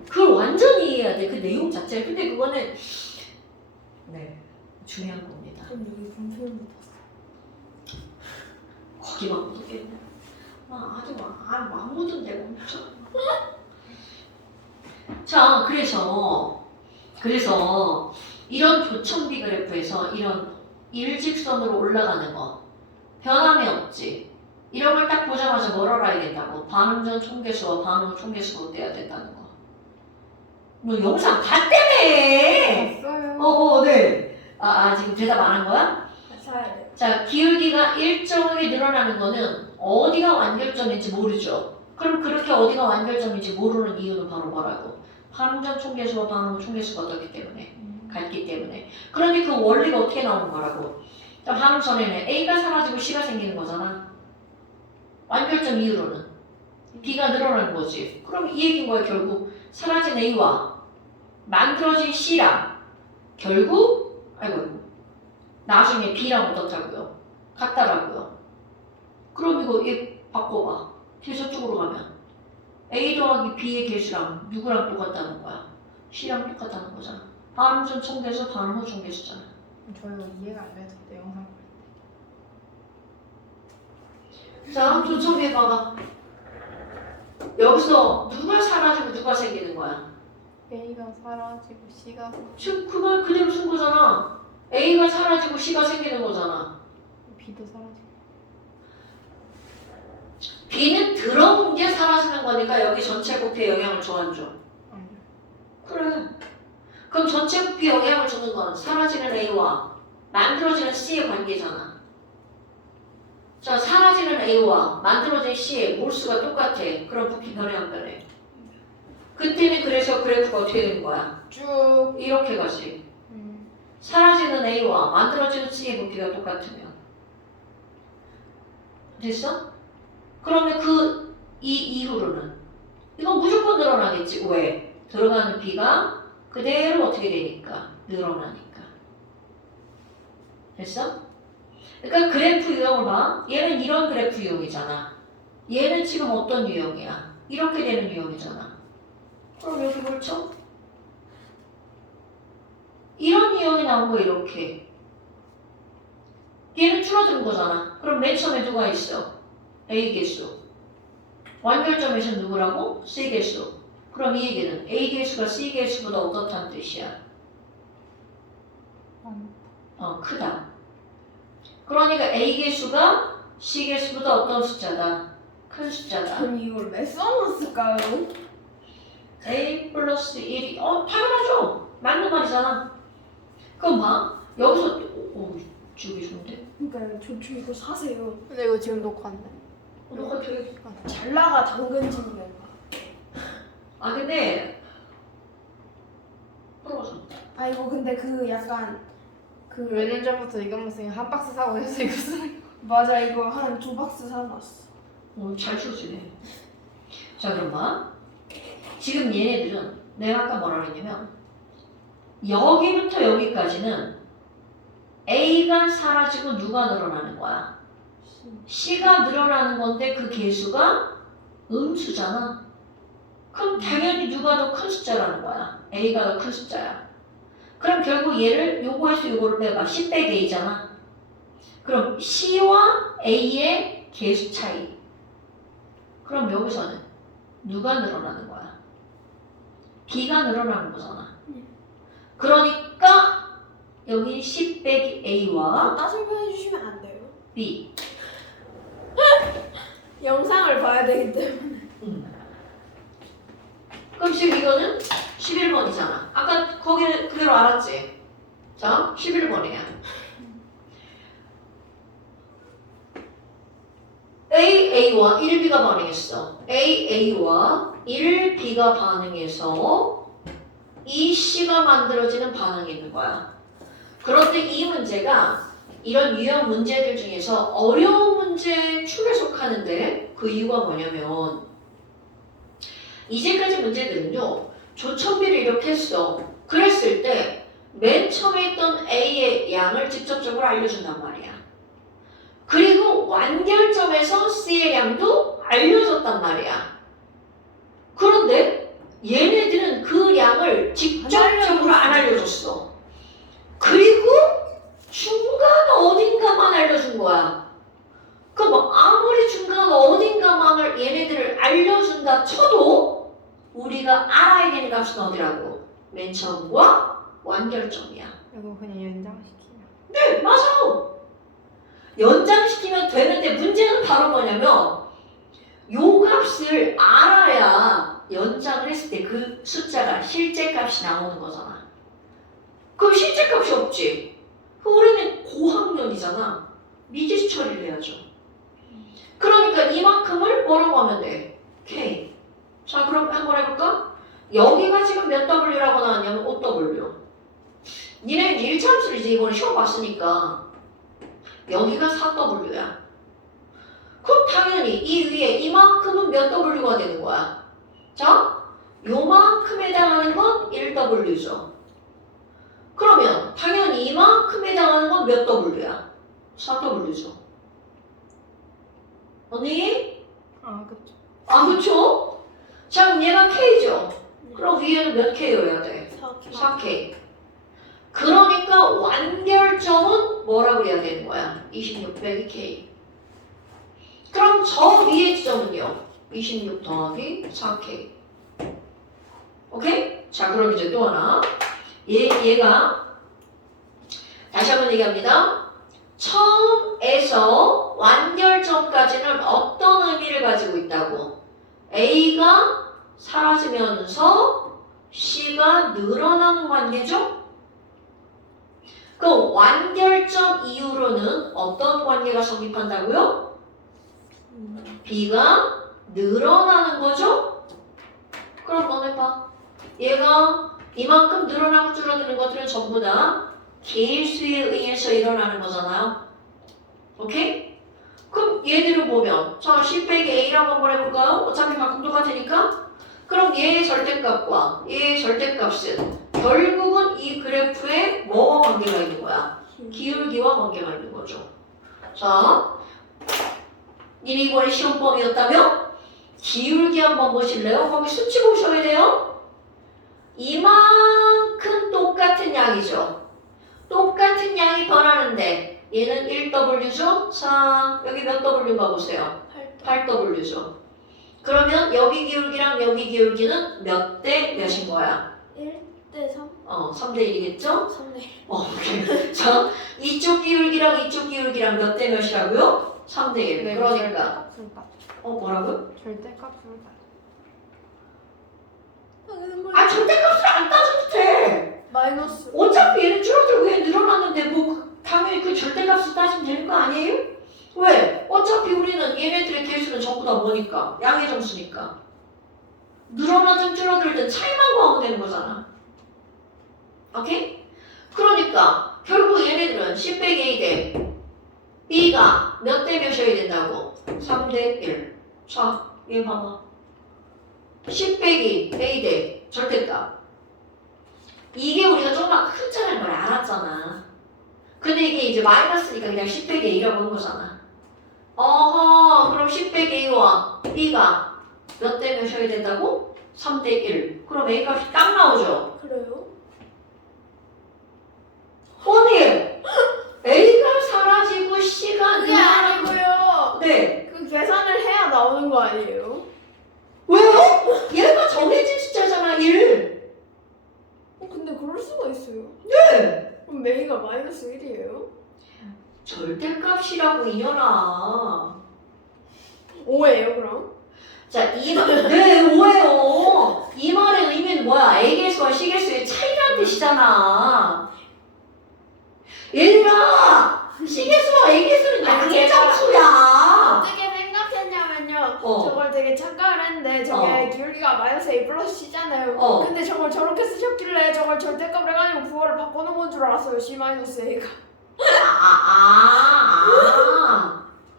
그걸 완전히 이해해야 돼. 그 내용 자체를. 근데 그거는 네 중요한 겁니다. 좀 여기 분필 묻었어. 거기만 묻었겠네. 아주 막 묻은 데가 엄청. 자, 그래서 이런 교천비 그래프에서 이런 일직선으로 올라가는 거 변함이 없지. 이런 걸 딱 보자마자 뭘 알아야 된다고? 반응전 총계수와 반응 총계수가 어때야 된다는 거. 너 영상 봤다며! 봤어요. 네. 지금 대답 안 한 거야? 사야 돼. 자, 기울기가 일정하게 늘어나는 거는 어디가 완결점인지 모르죠. 그럼 그렇게 어디가 완결점인지 모르는 이유는 바로 뭐라고? 반응전 총계수와 반응 총계수가 어떻기 때문에? 같기 때문에. 그런데 그 원리가 어떻게 나오는 거라고? 자, 반응전에는 A가 사라지고 C가 생기는 거잖아. 완결점 이후로는 B가 늘어나는 거지. 그럼 이 얘기인 거야. 결국 사라진 A와 만들어진 C랑 결국 나중에 B랑 어떻다고요? 같다라고요. 그럼 이거 얘 바꿔봐. 계속적으로 가면 A 더하기 B의 개수랑 누구랑 똑같다는 거야? C랑 똑같다는 거잖아. 반응전 총계수, 반응 후 총계수잖아. 저 이거 이해가 안 돼서 내 영상 자, 조청해봐봐. 여기서 누가 사라지고 누가 생기는 거야? A가 사라지고 C가 지금 그 말 그대로 쓴 거잖아. A가 사라지고 C가 생기는 거잖아. B도 사라지고. B는 들어온 게 사라지는 거니까 여기 전체 부피에 영향을 줘 안 줘? 아니요. 그래. 그럼 전체 부피에 영향을 주는 건 사라지는 A와 만들어지는 C의 관계잖아. 자, 사라지는 A와 만들어진 C의 몰수가 똑같아. 그럼 부피 변해 안 변해? 그때는 그래서 그래프가 어떻게 되는 거야? 쭉 이렇게 가지. 사라지는 A와 만들어지는 C의 부피가 똑같으면. 됐어? 그러면 이 이후로는 이건 무조건 늘어나겠지. 왜? 들어가는 B가 그대로 어떻게 되니까? 늘어나니까. 됐어? 그러니까 그래프 유형을 봐. 얘는 이런 그래프 유형이잖아. 얘는 지금 어떤 유형이야? 이렇게 되는 유형이잖아. 그럼 여기 뭘 쳐? 이런 유형이 나온 거 이렇게. 얘는 줄어드는 거잖아. 그럼 맨 처음에 누가 있어? A 개수. 완결점에서 누구라고? C 개수. 그럼 이 얘기는 A 개수가 C 개수보다 어떻다는 뜻이야? 크다. 그러니까 A 개수가 C 개수보다 어떤 숫자다? 큰 숫자다. 그럼 이걸 왜 써놨을까요? A 플러스 1이 당연하죠. 맞는 말이잖아. 그럼 봐. 여기서 주기 좋은데? 그러니까 저 이거 사세요. 근데 이거 지금 녹화한대. 너가 되게 잘 나가 당근집이가. 근데 풀어서 이거 근데 그 약간 그 몇 년 전부터 이것만 쓰면 한 박스 사고 해서 이거 쓰는 거. 맞아 이거 한 2박스 사놨어. 잘 풀어주네. 자, 그럼 봐. 지금 얘네들은 내가 아까 뭐라 그랬냐면 여기부터 여기까지는 A가 사라지고 누가 늘어나는 거야? C가 늘어나는 건데 그 개수가 음수잖아. 그럼 당연히 누가 더 큰 숫자라는 거야. A가 더 큰 숫자야. 그럼 결국 얘를 요거에서 요거를 빼봐. C 빼기 A잖아. 그럼 C와 A의 개수 차이. 그럼 여기서는 누가 늘어나는 거야? B가 늘어나는 거잖아. 그러니까 여기 C 빼기 A와 따질고 해주시면 안 돼요? B. 영상을 봐야 되기 때문에. 그럼 지금 이거는 11번이잖아. 아까 거기는 그대로 알았지? 자, 11번이야. A와 1B가 반응했어. A와 1B가 반응해서 이 C가 만들어지는 반응이 있는 거야. 그런데 이 문제가 이런 유형 문제들 중에서 어려운 문제 축에 속하는데 그 이유가 뭐냐면 이제까지 문제들은요. 조천비를 이렇게 했어. 그랬을 때 맨 처음에 있던 A의 양을 직접적으로 알려준단 말이야. 그리고 완결점에서 C의 량도 알려줬단 말이야. 그런데 얘네들은 그 량을 직접적으로 안 알려줬어. 그리고 중간 어딘가만 알려준 거야. 그 뭐 아무리 중간 어딘가만을 얘네들을 알려준다 쳐도 우리가 알아야 되는 값은 어디라고? 맨 처음과 완결점이야. 이거 그냥 연장시키면. 네, 맞아. 연장시키면 되는데 문제는 바로 뭐냐면 요 값을 알아야 연장을 했을 때 그 숫자가 실제 값이 나오는 거잖아. 그럼 실제 값이 없지. 그럼 우리는 고학년이잖아. 미지수 처리를 해야죠. 그러니까 이만큼을 뭐라고 하면 돼? K. 자, 그럼 한번 해볼까? 여기가 지금 몇 W라고 나왔냐면 5W. 니네 일차함수를 이제 이번에 시험 봤으니까 여기가 4W야. 그럼 당연히 이 위에 이만큼은 몇 W가 되는 거야? 자, 요만큼에 해당하는 건 1W죠. 그러면 당연히 이만큼에 해당하는 건 몇 W야? 4W죠. 언니? 아 그쵸. 아, 그쵸? 자, 그럼 얘가 K죠? 그럼 위에는 몇 K여야 돼? 4K. 그러니까 완결점은 뭐라고 해야 되는 거야? 26 빼기 K. 그럼 저 위의 지점은요? 26 더하기 4K. 오케이? 자, 그럼 이제 또 하나. 얘가 다시 한번 얘기합니다. 처음에서 완결점까지는 어떤 의미를 가지고 있다고? A가 사라지면서 C가 늘어나는 관계죠? 그 완결점 이후로는 어떤 관계가 성립한다고요? B가 늘어나는 거죠? 그럼 너네 봐. 얘가 이만큼 늘어나고 줄어드는 것들은 전부 다 계수에 의해서 일어나는 거잖아요. 오케이? 그럼 얘들을 보면 자, 10 빼기 A라고 한번 해볼까요? 어차피 각각 똑같으니까. 그럼 얘의 절대값과 얘의 절대값은 결국은 이 그래프에 뭐와 관계가 있는 거야? 기울기와 관계가 있는 거죠. 자, 니네 이번에 시험범위였다면 기울기 한번 보실래요? 거기 수치 보셔야 돼요. 이만큼 똑같은 양이죠. 똑같은 양이 변하는데 얘는 1W죠? 자, 여기 몇 W인가 보세요. 8W죠. 그러면 여기 기울기랑 여기 기울기는 몇 대 몇인 거야? 1대 3? 3대 1이겠죠? 3대 1. 오케이. 자, 이쪽 기울기랑 이쪽 기울기랑 몇 대 몇이라고요? 3대 1. 네, 그러니까 절대값을 따. 뭐라고요? 절대값을 따. 아, 절대값을 안 따져도 돼. 마이너스. 어차피 얘는 줄어들고 얘 늘어났는데 뭐 당연히 그 절대값을 따지면 되는 거 아니에요? 왜? 어차피 우리는 얘네들의 개수는 전부 다 뭐니까? 양의 점수니까. 늘어나든 줄어들든 차이만 구하면 되는 거잖아. 오케이? 그러니까 결국 얘네들은 10 빼기 A 대 B가 몇 대 몇이어야 된다고? 3대 1. 자, 얘 봐봐. 10 빼기 A 대 절대값. 이게 우리가 조금만 크잖아는 걸 알았잖아. 근데 이게 이제 마이너스니까 그냥 10 빼기 A라고 하는 거잖아. 어허, 그럼 10 빼기 A와 B가 몇 대 몇이어야 된다고? 3대 1. 그럼 A 값이 딱 나오죠? 그래요? 언니! A가 사라지고 C가 그게 늘어나는 거. 아니고요. 네. 그 계산을 해야 나오는 거 아니에요? 왜요? 얘가 정해진 숫자잖아, 1. 근데 그럴 수가 있어요. 네. 그럼 메이가 마이너스 1이에요? 절대값이라고 이년아. 5예요 그럼? 자, 네, 오해요. 이 말의 의미는 뭐야? A개수와 C개수의 차이라는 뜻이잖아. 얘들아, C개수와 A개수는 양의 점수야. 어떻게 생각했냐면요. 어. 저걸 되게 착각을 했는데 저게 기울기가 마이너스 A 플러스 C잖아요. 근데 저걸 저렇게 쓰셨길래 저걸 절대값을 해가지고 부호를 바꿔놓은 건 줄 알았어요. C 마이너스 A가.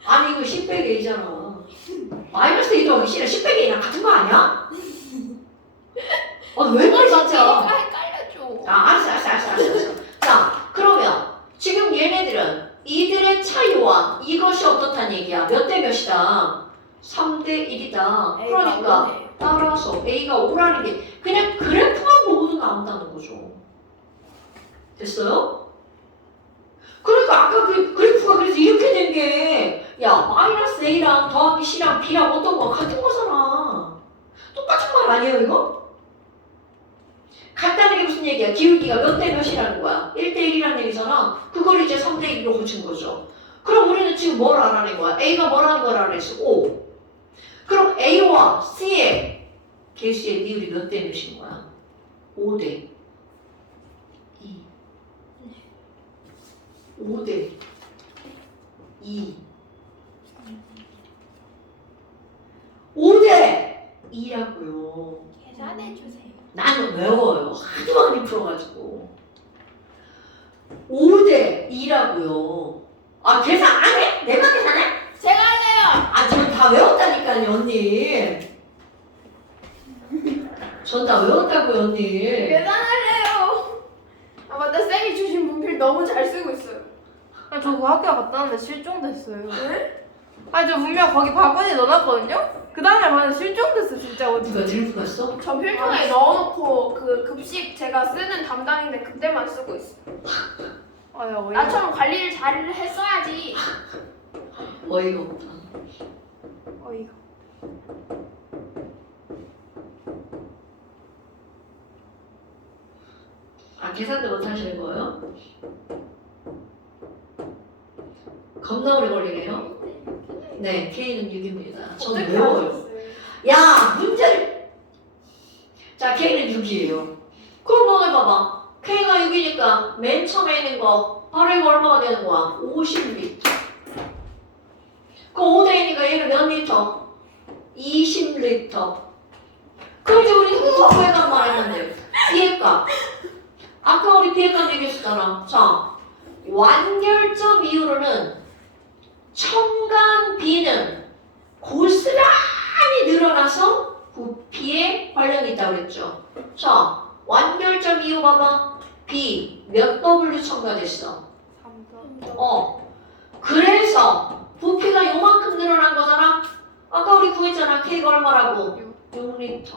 아니, 이거 10 빼기 A잖아. 마이너스 A 더하기 C는 10 빼기 A랑 같은 거 아니야? 왜 그래, 진짜? 헷갈려줘. 알았어. 자, 그러면 지금 얘네들은 이들의 차이와 이것이 됐어요? 그러니까 아까 그 그래프가 그래서 이렇게 된 게, 야, 마이너스 A랑 더하기 C랑 B랑 어떤 거 같은 거잖아. 똑같은 말 아니에요, 이거? 같다는 게 무슨 얘기야? 기울기가 몇 대 몇이라는 거야? 1대 1이라는 얘기잖아. 그걸 이제 3대 2로 고친 거죠. 그럼 우리는 지금 뭘 알아낸 거야? A가 뭐라는 걸 알아냈어? 5. 그럼 A와 C의 개수의 비율이 몇 대 몇인 거야? 5대 2. 5대 2. 5대 2라고요. 계산해주세요. 나는 외워요. 하도 많이 풀어가지고. 5대 2라고요. 아, 계산 안 해? 내가 계산해? 제가 할래요. 아, 전 다 외웠다니까요, 언니. 전 다 외웠다고요, 언니. 계산할래요. 아 맞다, 쌤이 주신 분필 너무 잘 쓰고 있어요. 아니, 저 그 학교 갔다 왔는데 실종됐어요. 네? 아니 저 분명 거기 바구니에 넣어놨거든요? 그 다음에 봤는데 실종됐어 진짜 어디. 누가 들고 갔어? 저 필통에 넣어놓고 그 급식 제가 쓰는 담당인데 그때만 쓰고 있어. 아야 왜? 나처럼 관리를 잘 했어야지. 어이가 없다. 어이가. 아, 계산도 못 하시는 거예요? 겁나 오래 걸리네요. 네, K는 6입니다. 저는 어떻게 외워요. 하셨어요? 야, 문제를. 자, K는 6이에요. 그럼 너네 봐봐. K가 6이니까 맨 처음에 있는 거 바로 이거 얼마가 되는 거야? 50리터. 그럼 5대이니까 얘는 몇 리터? 20리터. 그럼 이제 우리 후에만 말했는데 B의 값. 아까 우리 B의 값 얘기했었잖아. 자, 완결점 이후로는 첨간 B는 고스란히 늘어나서 부피에 관련이 있다고 그랬죠. 자, 완결점 이후 봐봐. B 몇 W 첨가됐어? 3점. 그래서 부피가 요만큼 늘어난 거잖아. 아까 우리 구했잖아. K가 얼마라고? 6리터.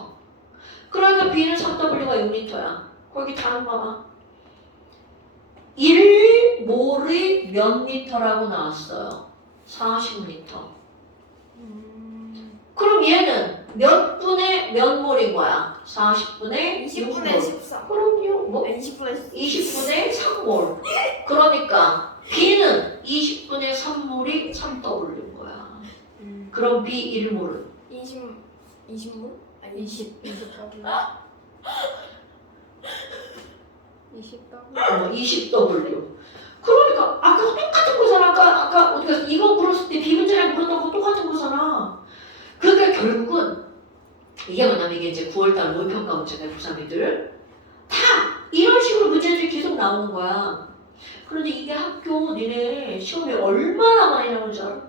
그러니까 B는 3W가 6리터야. 거기 다음 봐봐. 1몰이 몇 리터라고 나왔어요? 40리터. 그럼 얘는 몇 분의 몇 몰인 거야? 40분의 20분에 6몰. 14. 그럼요. 뭐? 20분에 20분의 3몰. 그러니까 B는 20분의 3몰이 3W인 거야. 그럼 B 1몰은? 20분? 아니 20 W. 20W. 그러니까 아까 똑같은 거잖아. 아까 어디 가서 이거 물었을 때 비문제랑 물었던 거 똑같은 거잖아. 그러니까 결국은 이게 뭐냐면 이게 이제 9월달 모의평가 문제가 고3이들 다 이런 식으로 문제들이 계속 나오는 거야. 그런데 이게 학교 니네 시험에 얼마나 많이 나오는 줄 알아?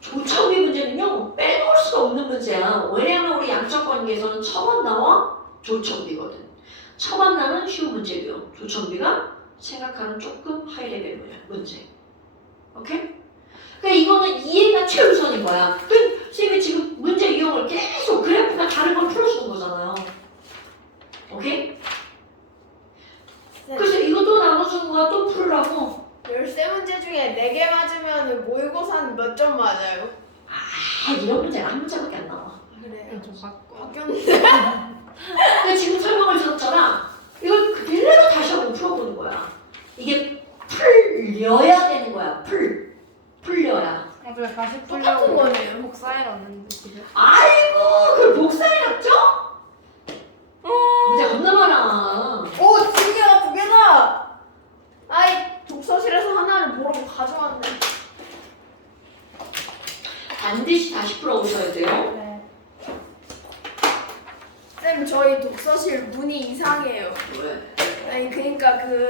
조차비 문제는요 빼놓을 수가 없는 문제야. 왜냐면 우리 양적 관계에서는 첨언나와 조첨비거든. 첨언나는 쉬운 문제고요. 조첨비가 생각하는 조금 하이레벨 문제. 오케이? 그러니까 이거는 이해가 최우선인 거야. 그 선생님이 지금 문제 이용을 계속 그래프나 다른 걸 풀어주는 거잖아요. 오케이? 그래서 이것도 나눠주는 거야. 또 풀으라고. 13문제 중에 4개 맞으면 모의고사는 몇 점 맞아요? 아, 이런 문제가 한 문제밖에 안 나와. 그래요. 좀 바꿔. 바뀌었는데. 근데 지금 설명을 들었잖아. 이걸 그대로 다시 한번 풀어보는 거야. 이게 풀려야 되는 거야. 풀려야. 아, 그래 다시 똑같은 풀려고 거네요. 복사해놨는데 지금. 아이고, 그걸 복사해놨죠? 문제 겁나 많아. 오, 진이야 2개다. 아이, 독서실에서 하나를 모르고 가져왔네. 반드시 다시 풀어보셔야 돼요. 네. 쌤, 저희 독서실 문이 이상해요. 왜? 아니, 그니까 그